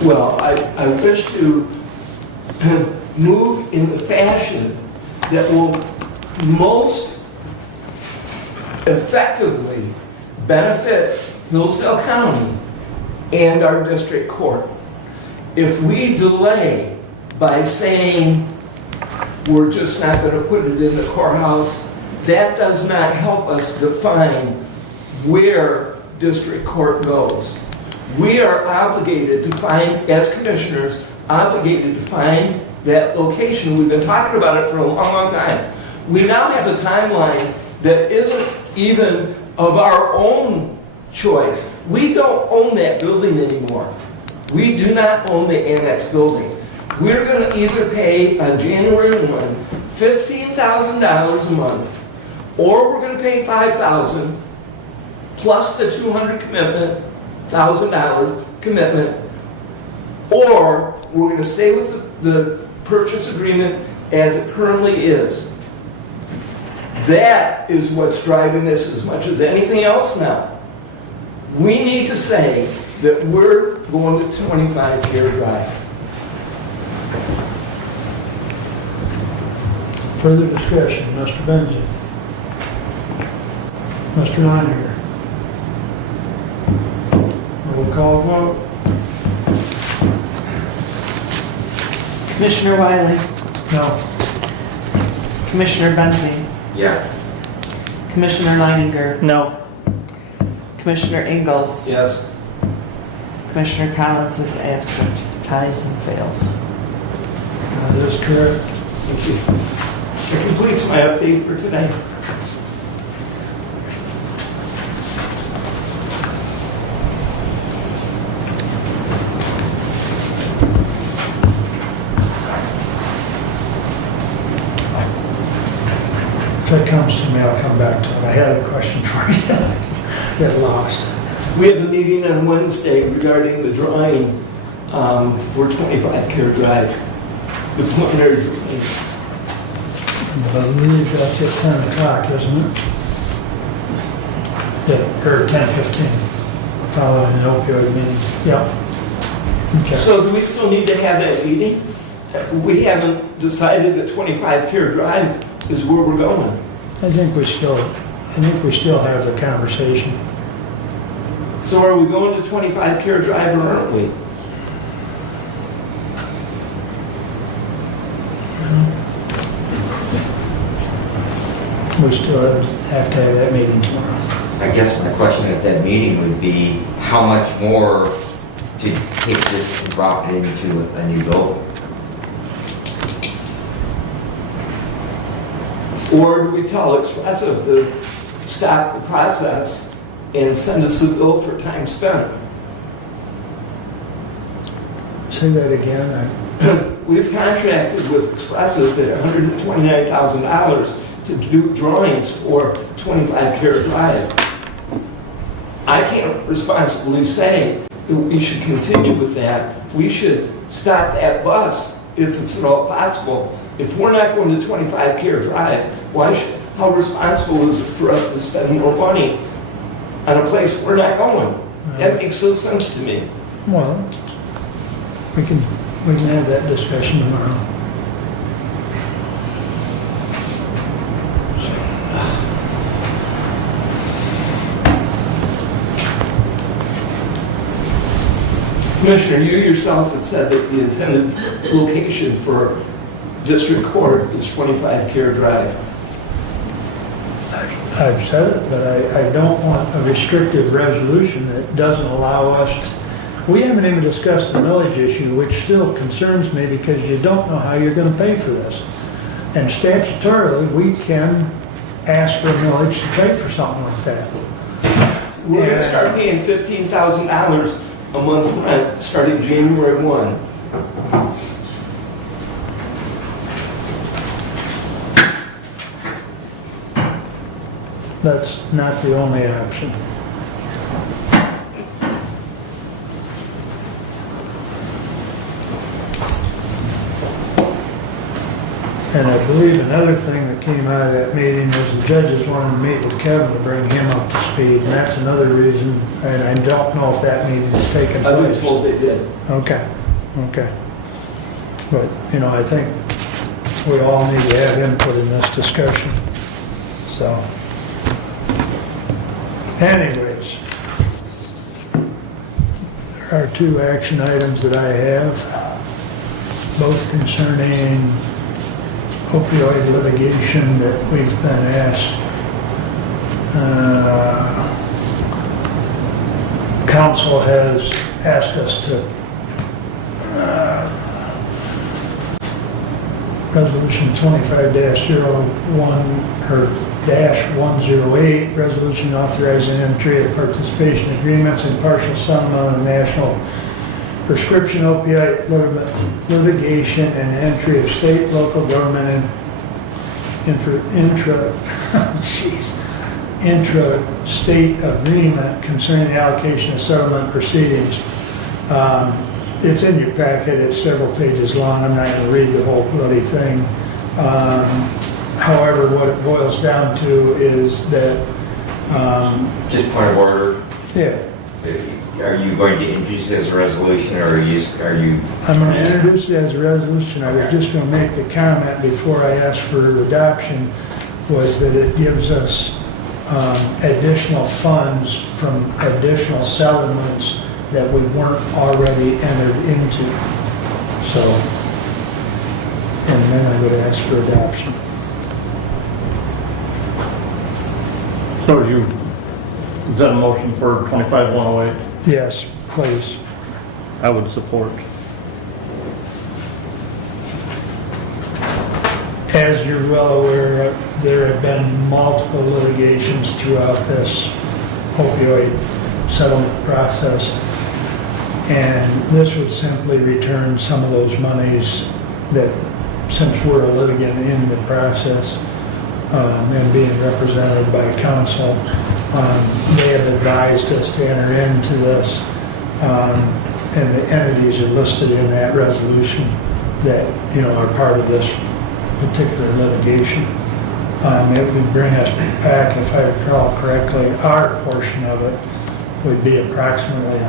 Well, I wish to move in the fashion that will most effectively benefit Hillsdale County and our district court. If we delay by saying we're just not going to put it in the courthouse, that does not help us define where district court goes. We are obligated to find, as commissioners, obligated to find that location. We've been talking about it for a long, long time. We now have a timeline that isn't even of our own choice. We don't own that building anymore. We do not own the annex building. We're going to either pay on January 1, $15,000 a month, or we're going to pay $5,000 plus the $200 commitment, $1,000 commitment, or we're going to stay with the purchase agreement as it currently is. That is what's driving this as much as anything else now. We need to say that we're going to 25 Care Drive. Further discussion, Mr. Benzine. Mr. Leininger. Roll call vote. Commissioner Wiley, No. Commissioner Benzine, Yes. Commissioner Leininger, No. Commissioner Ingalls, Yes. Commissioner Collins is absent. Ties and fails. That is correct. Thank you. That completes my update for today. If it comes to me, I'll come back to it. I had a question for you. Get lost. We have a meeting on Wednesday regarding the drawing for 25 Care Drive, the preliminary drawing. I believe that's at 10 o'clock, isn't it? Yeah, or 10:15, following an opioid meeting. Yep. Okay. So do we still need to have that meeting? We haven't decided that 25 Care Drive is where we're going. I think we still have the conversation. So are we going to 25 Care Drive or aren't we? We still have to have that meeting tomorrow. I guess my question at that meeting would be, how much more to take this and drop it into a new building? Or do we tell Expressive to stop the process and send us a bill for time spent? Say that again. We've contracted with Expressive at $129,000 to do drawings for 25 Care Drive. I can't responsibly say that we should continue with that. We should stop that bus if it's at all possible. If we're not going to 25 Care Drive, how responsible is it for us to spend more money on a place we're not going? That makes no sense to me. Well, we can have that discussion tomorrow. Commissioner, you yourself had said that the intended location for district court is 25 Care Drive. I've said it, but I don't want a restrictive resolution that doesn't allow us to. We haven't even discussed the millage issue, which still concerns me because you don't know how you're going to pay for this. And statutorily, we can ask for a millage to pay for something like that. We're going to start paying $15,000 a month rent starting January 1. That's not the only option. And I believe another thing that came out of that meeting was the judges wanted to meet with Kevin to bring him up to speed, and that's another reason, and I don't know if that meeting has taken I've been place. told they did. Okay. But, you know, I think we all need to have input in this discussion, so. Anyways, there are two action items that I have, both concerning opioid litigation that we've been asked. Council has asked us to Resolution 25-01 or -108, resolution authorizing entry of participation agreements and partial settlement of the national prescription opioid litigation and entry of state, local government intra-state agreement concerning the allocation of settlement proceedings. It's in your packet, it's several pages long, I'm not going to read the whole bloody thing. However, what it boils down to is that... Just point of order, yeah, are you going to introduce it as a resolution, or are you? I'm going to introduce it as a resolution. I was just going to make the comment before I asked for adoption, was that it gives us additional funds from additional settlements that we weren't already entered into. So, and And then I would ask for adoption. So is that a motion for 25-108? Yes, please. I would support. As you're well aware, there have been multiple litigations throughout this opioid settlement process. And this would simply return some of those monies that, since we're a litigant in the process, and being represented by counsel, they have advised us to enter into this, and the entities are listed in that resolution that, are part of this particular litigation. It would bring us back, if I recall correctly, our portion of it would be approximately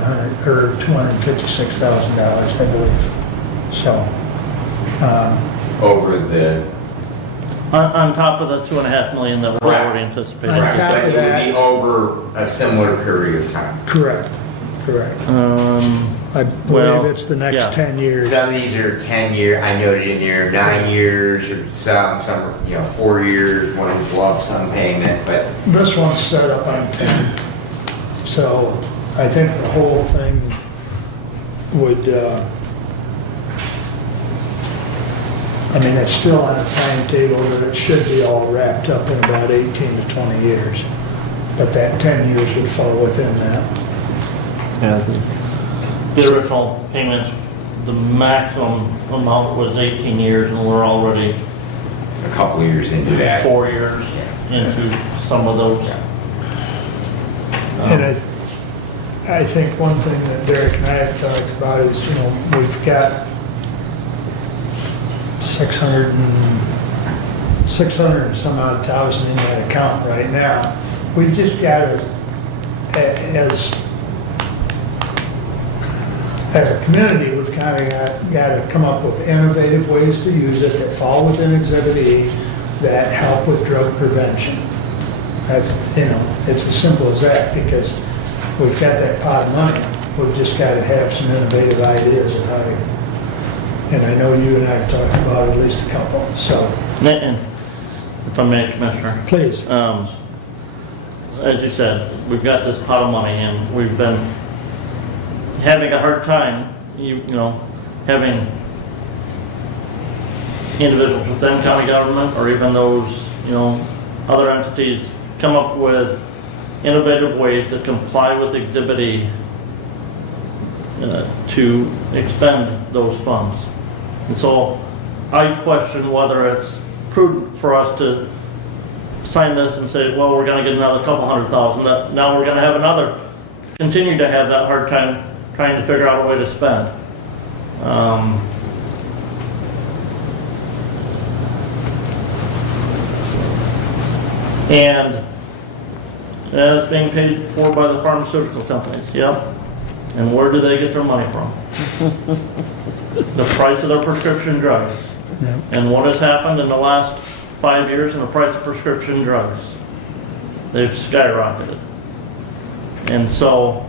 $256,000, I believe. So, Over the, On top of the 2.5 million that we're Correct. already anticipating. On right, top but of it would that- be over a similar period of time. correct. I Well, believe it's the next yeah. 10 years. Some of these are 10-year, I noted in there, 9 years, or some, 4 years, one is lump sum payment, but This one's set up on 10. So I think the whole thing would, it's still on a timetable that it should be all wrapped up in about 18 to 20 years. But that 10 years would fall within that. Yeah. The original payments, the maximum amount was 18 years, and we're already a couple of years into that. 4 years into some of those. And I think one thing that Derek and I have talked about is, we've got 600 and some odd thousand in that account right now. We've just got to, as a community, we've kind of got to come up with innovative ways to use it that fall within Exhibit E that help with drug prevention. That's, it's as simple as that, because we've got that pot of money. We've just got to have some innovative ideas of how to, and I know you and I have talked about at least a couple, so And if I may, Commissioner, please. as you said, we've got this pot of money, and we've been having a hard time, having individuals within county government, or even those, other entities come up with innovative ways that comply with Exhibit E to expend those funds. And so I question whether it's prudent for us to sign this and say, well, we're gonna get another couple $100,000, that now we're gonna continue to have that hard time trying to figure out a way to spend. And it's being paid for by the pharmaceutical companies, yep. And where do they get their money from? The price of their prescription drugs. Yeah. And what has happened in the last 5 years in the price of prescription drugs? They've skyrocketed. And so,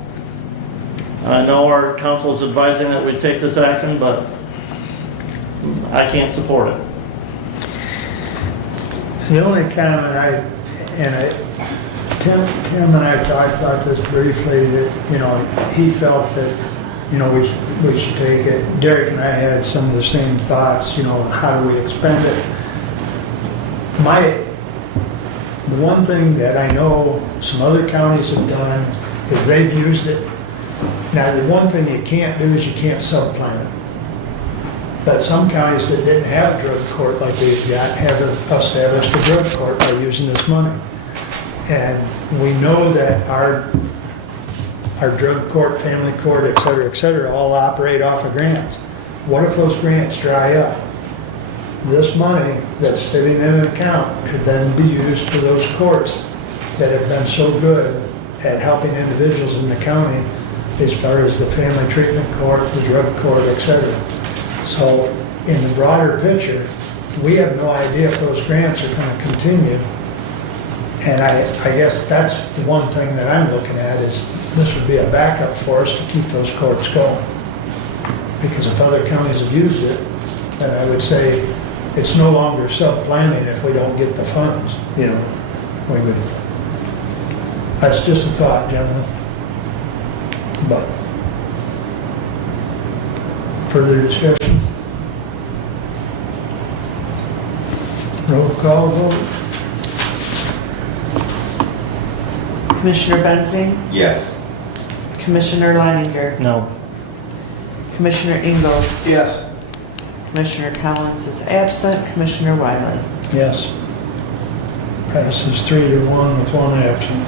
I know our council is advising that we take this action, but I can't support it. The only comment Tim and I talked about this briefly, that, he felt that, we should take it. Derek and I had some of the same thoughts, how do we expend it? The one thing that I know some other counties have done is they've used it. Now, the one thing you can't do is you can't subplan it. But some counties that didn't have a drug court like we've got have established a drug court by using this money. And we know that our drug court, family court, et cetera, all operate off of grants. What if those grants dry up? This money that's sitting in an account could then be used for those courts that have been so good at helping individuals in the county as far as the family treatment court, the drug court, et cetera. So in the broader picture, we have no idea if those grants are going to continue. And I guess that's the one thing that I'm looking at, is this would be a backup for us to keep those courts going. Because if other counties have used it, then I would say it's no longer sub-planning if we don't get the funds, you know, we would, that's just a thought, gentlemen. But, further discussion? Roll call vote? Commissioner Benzing, Yes. Commissioner Leininger, No. Commissioner Ingalls, Yes. Commissioner Collins is absent, Commissioner Wiley. Yes. Passes 3-1 with one absent.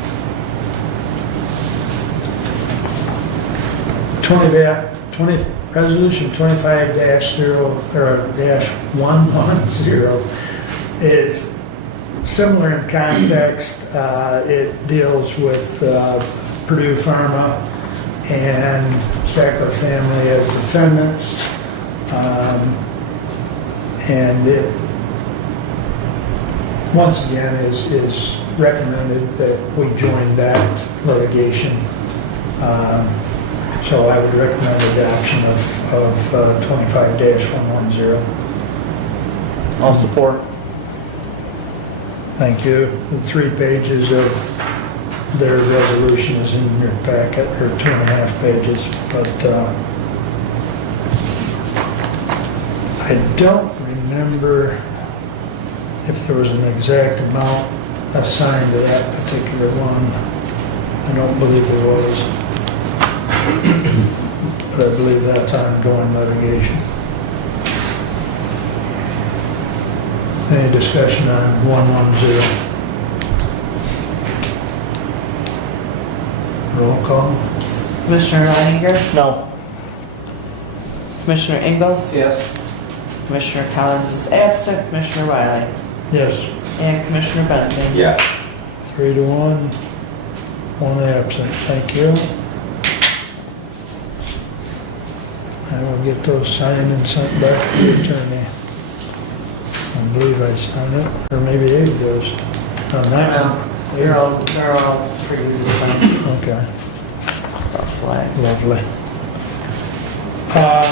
20, resolution 25-0, or -110 is similar in context. It deals with Purdue Pharma and Sackler family as defendants. And it, once again, is recommended that we join that litigation. So I would recommend adoption of 25-110. I'll support. Thank you. The 3 pages of their resolution is in your packet, or 2.5 pages, but I don't remember if there was an exact amount assigned to that particular one. I don't believe there was. But I believe that's ongoing litigation. Any discussion on 110? Roll call? Commissioner Leininger, No. Commissioner Ingalls, Yes. Commissioner Collins is absent, Commissioner Wiley, Yes. and Commissioner Benzing. Yes. 3-1, one absent. Thank you. I will get those signed and sent back to the attorney. I believe I signed it, or maybe Abe does. On that one? They're all for you to sign. Okay, Flag. lovely. All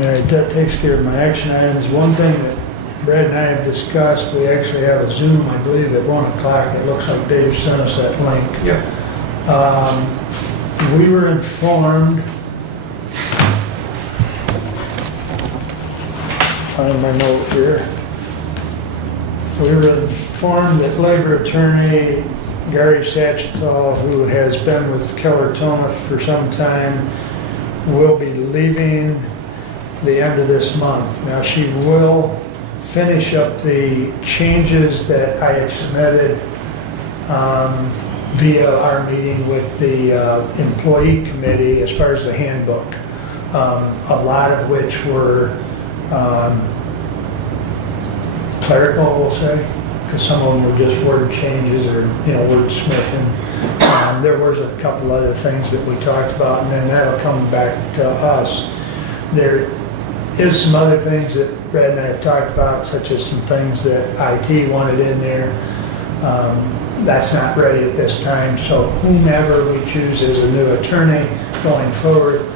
right, that takes care of my action items. One thing that Brad and I have discussed, we actually have a Zoom, I believe, at 1 o'clock. It looks like Dave sent us that link. Yep. We were informed, find my note here. We were informed that labor attorney Gary Satchel, who has been with Keller Thomas for some time, will be leaving the end of this month. Now, she will finish up the changes that I had submitted via our meeting with the employee committee as far as the handbook, a lot of which were clerical, we'll say, because some of them were just word changes or, wordsmithing. There was a couple other things that we talked about, and then that'll come back to us. There is some other things that Brad and I have talked about, such as some things that IT wanted in there. That's not ready at this time, so whomever we choose as a new attorney going forward,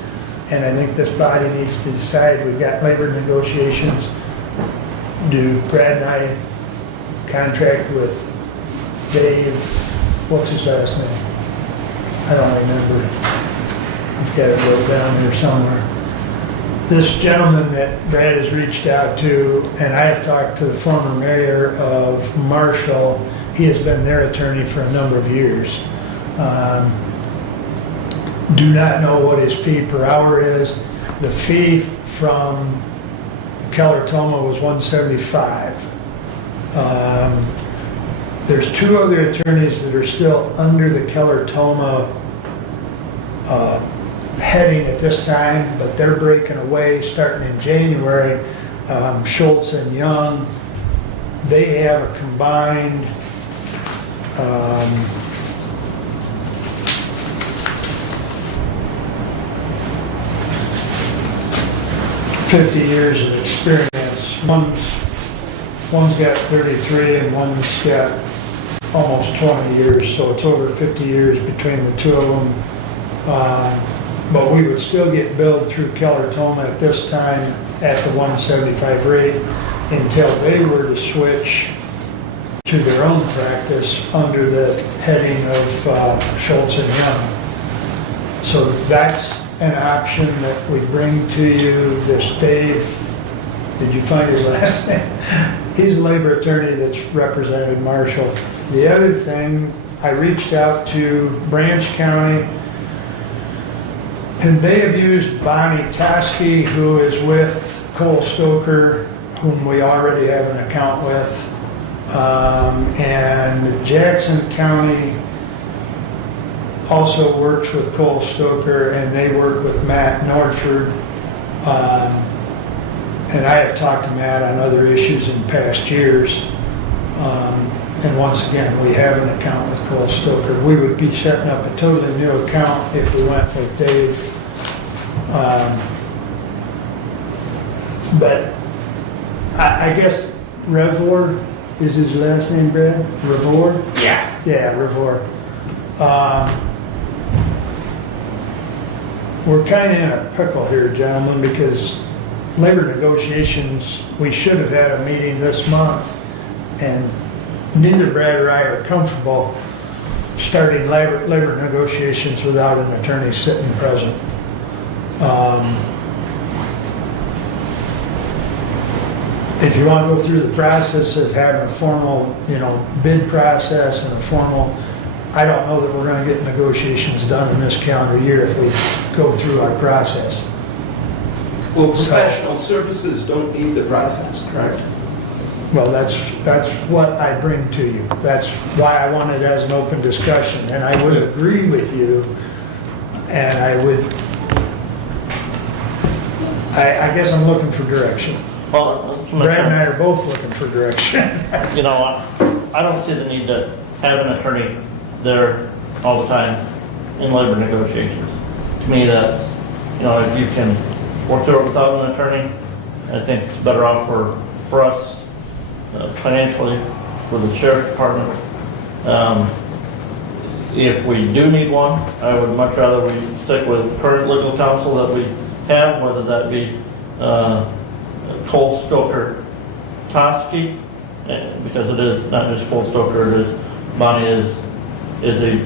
and I think this body needs to decide, we've got labor negotiations. Do Brad and I contract with Dave, what's his last name? I don't remember. I've got it wrote down here somewhere. This gentleman that Brad has reached out to, and I have talked to the former mayor of Marshall. He has been their attorney for a number of years. Do not know what his fee per hour is. The fee from Keller Toma was $175. There's 2 other attorneys that are still under the Keller Toma heading at this time, but they're breaking away starting in January. Schultz and Young, they have a combined 50 years of experience. One's got 33 and one's got almost 20 years, so it's over 50 years between the 2 of them. But we would still get billed through Keller Toma at this time at the 175 rate until they were to switch to their own practice under the heading of Schultz and Young. So that's an option that we bring to you. This Dave, did you find his last name? He's a labor attorney that's represented Marshall. The other thing, I reached out to Branch County, and they have used Bonnie Toskey, who is with Cole Stoker, whom we already have an account with. And Jackson County also works with Cole Stoker, and they work with Matt Northford. And I have talked to Matt on other issues in past years. And once again, we have an account with Cole Stoker. We would be setting up a totally new account if we went with Dave. But I guess Revor is his last name, Brad? Revor? Yeah. Yeah, Revor. We're kind of in a pickle here, gentlemen, because labor negotiations, we should have had a meeting this month, and neither Brad or I are comfortable starting labor negotiations without an attorney sitting present. If you want to go through the process of having a formal, bid process and a formal, I don't know that we're going to get negotiations done in this calendar year if we go through our process. Well, professional services don't need the process, correct? Well, that's what I bring to you. That's why I want it as an open discussion, and I would agree with you, and I guess I'm looking for direction. Well, Brad and I are both looking for direction. I don't see the need to have an attorney there all the time in labor negotiations. To me, that, if you can work through it without an attorney, I think it's better off for us financially, for the sheriff's department. If we do need one, I would much rather we stick with current legal counsel that we have, whether that be Cole Stoker Toskey, because it is not just Cole Stoker, it is, Bonnie is a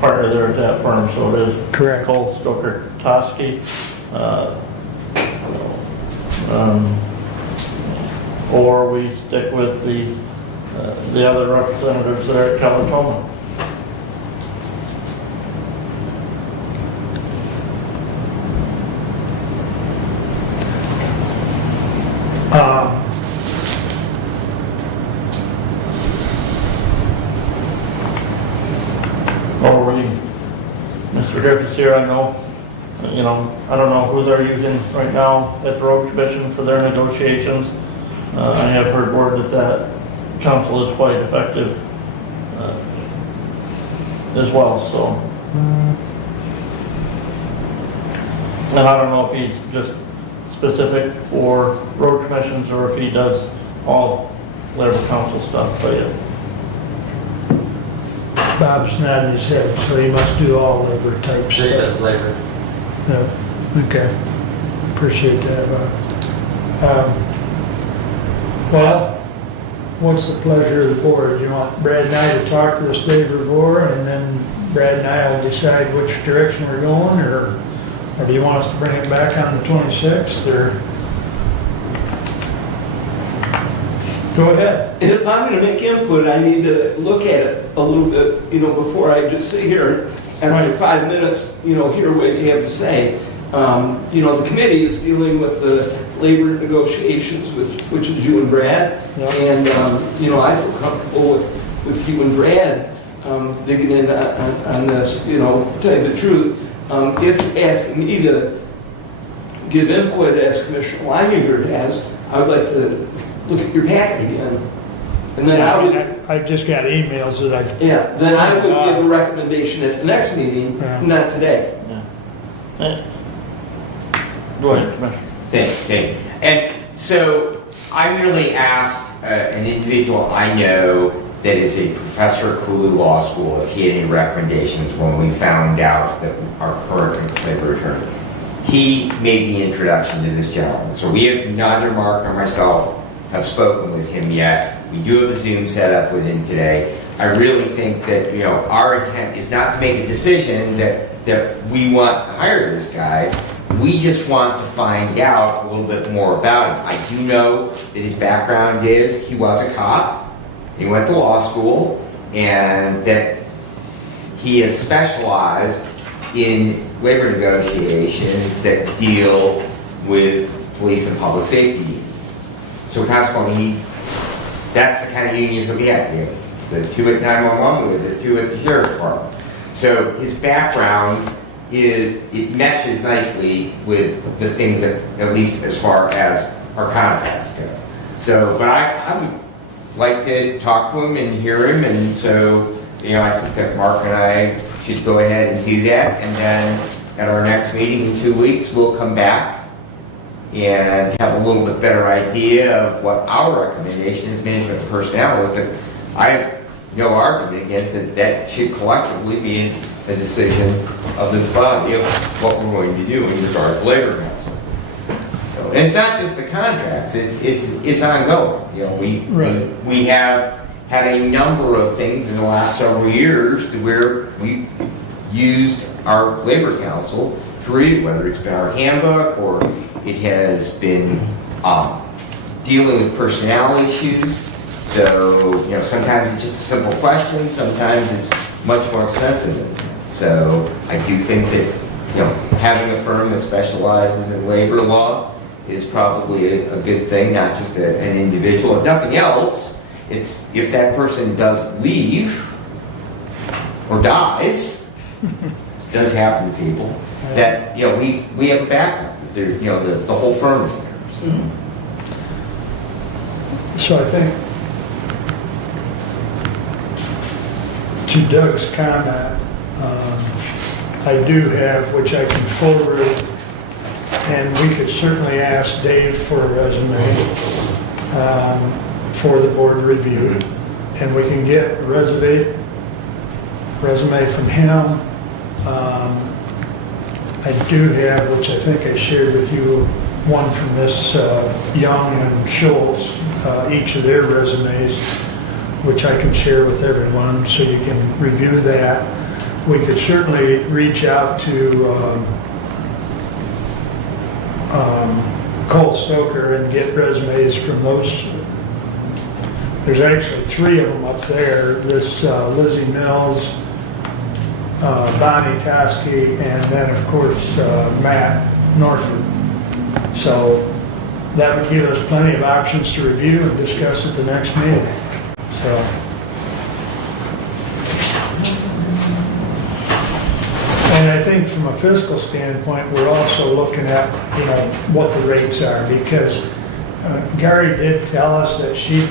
partner there at that firm, so it is Correct. Cole Stoker Toskey. Or we stick with the other representatives there at California. Mr. Griffiths here, I know, I don't know who they're using right now at the road commission for their negotiations. I have heard word that council is quite effective as well, so. And I don't know if he's just specific for road commissions or if he does all labor council stuff, but yeah. Bob's nodding his head, so he must do all labor type stuff. He does labor. Okay, appreciate that, Bob. Well, what's the pleasure of the board? You want Brad and I to talk to this Dave Revore, and then Brad and I will decide which direction we're going, or do you want us to bring it back on the 26th, or? Go ahead. If I'm going to make input, I need to look at it a little bit, before I just sit here and after 5 minutes, hear what you have to say. The committee is dealing with the labor negotiations, which is you and Brad. Yeah. And, I feel comfortable with you and Brad digging in on this, to tell you the truth. If asking me to give input as Commissioner Leininger has, I would like to look at your packet again. And then I just got emails that I've. then I would give a recommendation at the next meeting, not today. Yeah. Go ahead, Commissioner. Thank you. And so I merely asked an individual I know that is a professor at Cooley Law School if he had any recommendations when we found out that our current labor attorney. he made the introduction to this gentleman. So we have, neither Mark nor myself have spoken with him yet. We do have a Zoom set up with him today. I really think that, our intent is not to make a decision that we want to hire this guy. We just want to find out a little bit more about him. I do know that his background is he was a cop, he went to law school, and that he has specialized in labor negotiations that deal with police and public safety unions. So consequently, that's the kind of unions that we have. We have the two at 911, we have the two at the sheriff's department. So his background it meshes nicely with the things that, at least as far as our contracts go. So, but I would like to talk to him and hear him, and so, I think that Mark and I should go ahead and do that, and then at our next meeting in 2 weeks, we'll come back and have a little bit better idea of what our recommendation is, management of personnel. But I have no argument against it. That should collectively be a decision of this body of what we're going to do in regard to labor council. So, and it's not just the contracts; it's ongoing. We have had a number of things in the last several years to where we've used our labor council to read, whether it's been our handbook or it has been dealing with personnel issues. So, sometimes it's just a simple question, sometimes it's much more expensive than that. So, I do think that, having a firm that specializes in labor law is probably a good thing, not just an individual. If nothing else, it's if that person does leave or dies, does happen to people, that, we have a backup, that the whole firm is there. So I think, to Doug's comment, I do have, which I can forward, and we could certainly ask Dave for a resume for the board review, and we can get a resume from him. I do have, which I think I shared with you, one from this Young and Schultz, each of their resumes, which I can share with everyone so you can review that. We could certainly reach out to Cole Stoker and get resumes from those. There's actually 3 of them up there. This Lizzie Mills, Bonnie Toski, and then of course Matt Norford. So that would give us plenty of options to review and discuss at the next meeting. So, and I think from a fiscal standpoint, we're also looking at, what the rates are, because Gary did tell us that she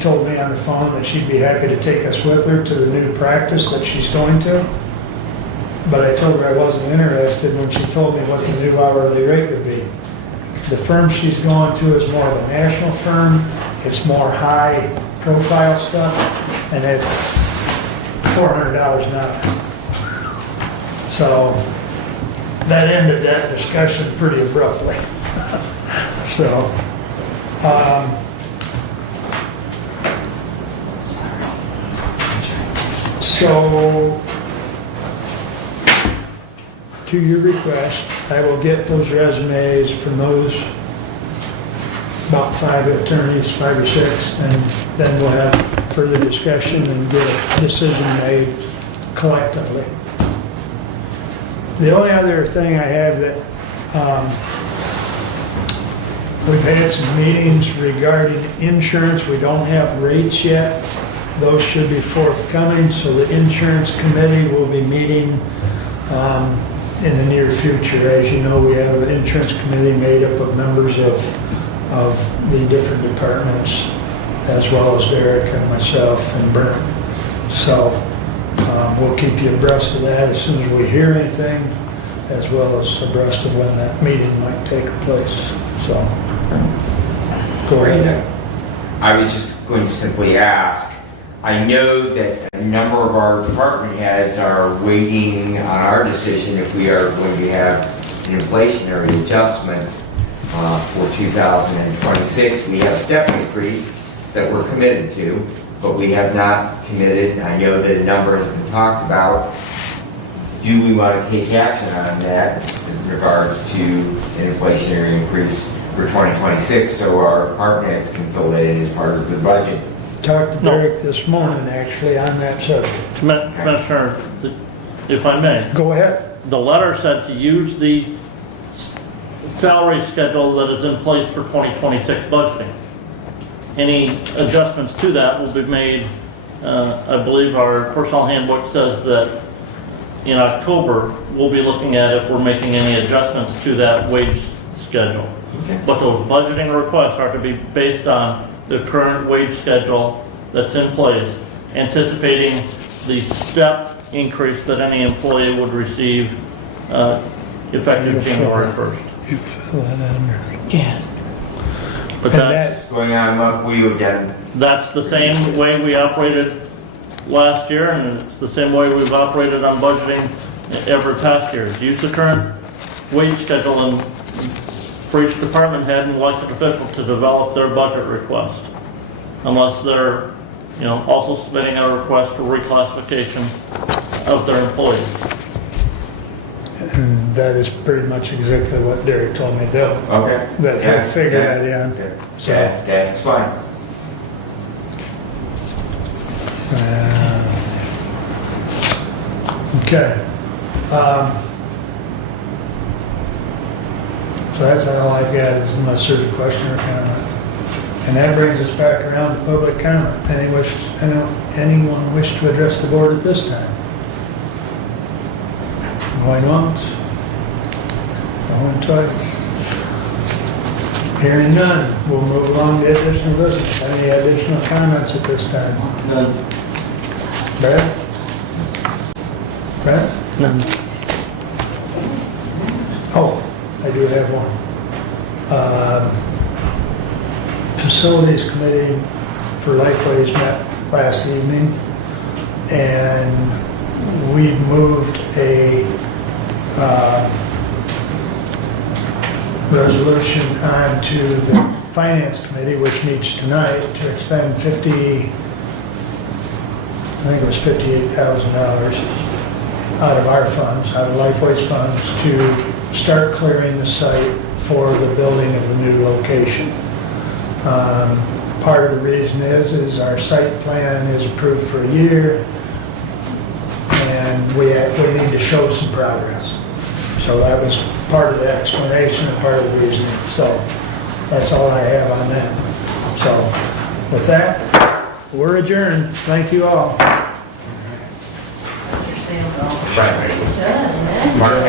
told me on the phone that she'd be happy to take us with her to the new practice that she's going to. But I told her I wasn't interested when she told me what the new hourly rate would be. The firm she's going to is more of a national firm. It's more high profile stuff, and it's $400 an hour. So that ended that discussion pretty abruptly. So, to your request, I will get those resumes from those about 5 attorneys, 5 or 6, and then we'll have further discussion and get a decision made collectively. The only other thing I have that we've had some meetings regarding insurance. We don't have rates yet. Those should be forthcoming, so the insurance committee will be meeting in the near future. As you know, we have an insurance committee made up of members of the different departments, as well as Derek and myself and Brent. So we'll keep you abreast of that as soon as we hear anything, as well as abreast of when that meeting might take place. So, go ahead. I was just going to simply ask, I know that a number of our department heads are waiting on our decision if we are going to have an inflationary adjustment for 2026. We have a step increase that we're committed to, but we have not committed. I know that a number has been talked about. Do we want to take action on that in regards to an inflationary increase for 2026 so our department heads can fill that in as part of the budget? Talked to No. Derek this morning, actually, on that subject. Commissioner, if I may, Go ahead. the letter said to use the salary schedule that is in place for 2026 budgeting. Any adjustments to that will be made, I believe our personnel handbook says that in October, we'll be looking at if we're making any adjustments to that wage schedule. Okay. But those budgeting requests are to be based on the current wage schedule that's in place, anticipating the step increase that any employee would receive effective January 1st. You fill that in there. Yeah. But And that's, Going on a month, we would then, that's the same way we operated last year, and it's the same way we've operated on budgeting every past year. Use the current wage schedule and for each department head and elected official to develop their budget request. Unless they're, also submitting a request for reclassification of their employees. And that is pretty much exactly what Derek told me, though. okay. That he'll figure that in. Okay. So- That's fine. Okay. So that's all I've got, is unless there's a question or comment. And that brings us back around to public comment. Anyone wish to address the board at this time? Going once? Going twice? Hearing none, we'll move on to additional business. Any additional comments at this time? None. Brad? Brad? None. Oh, I do have one. Facilities Committee for Lifeways met last evening, and we moved a resolution on to the Finance Committee, which meets tonight, to expend $58,000 out of our funds, out of Lifeways funds, to start clearing the site for the building of the new location. Part of the reason is our site plan is approved for a year, and we need to show some progress. So that was part of the explanation and part of the reasoning. So that's all I have on that. So with that, we're adjourned. Thank you all. Right.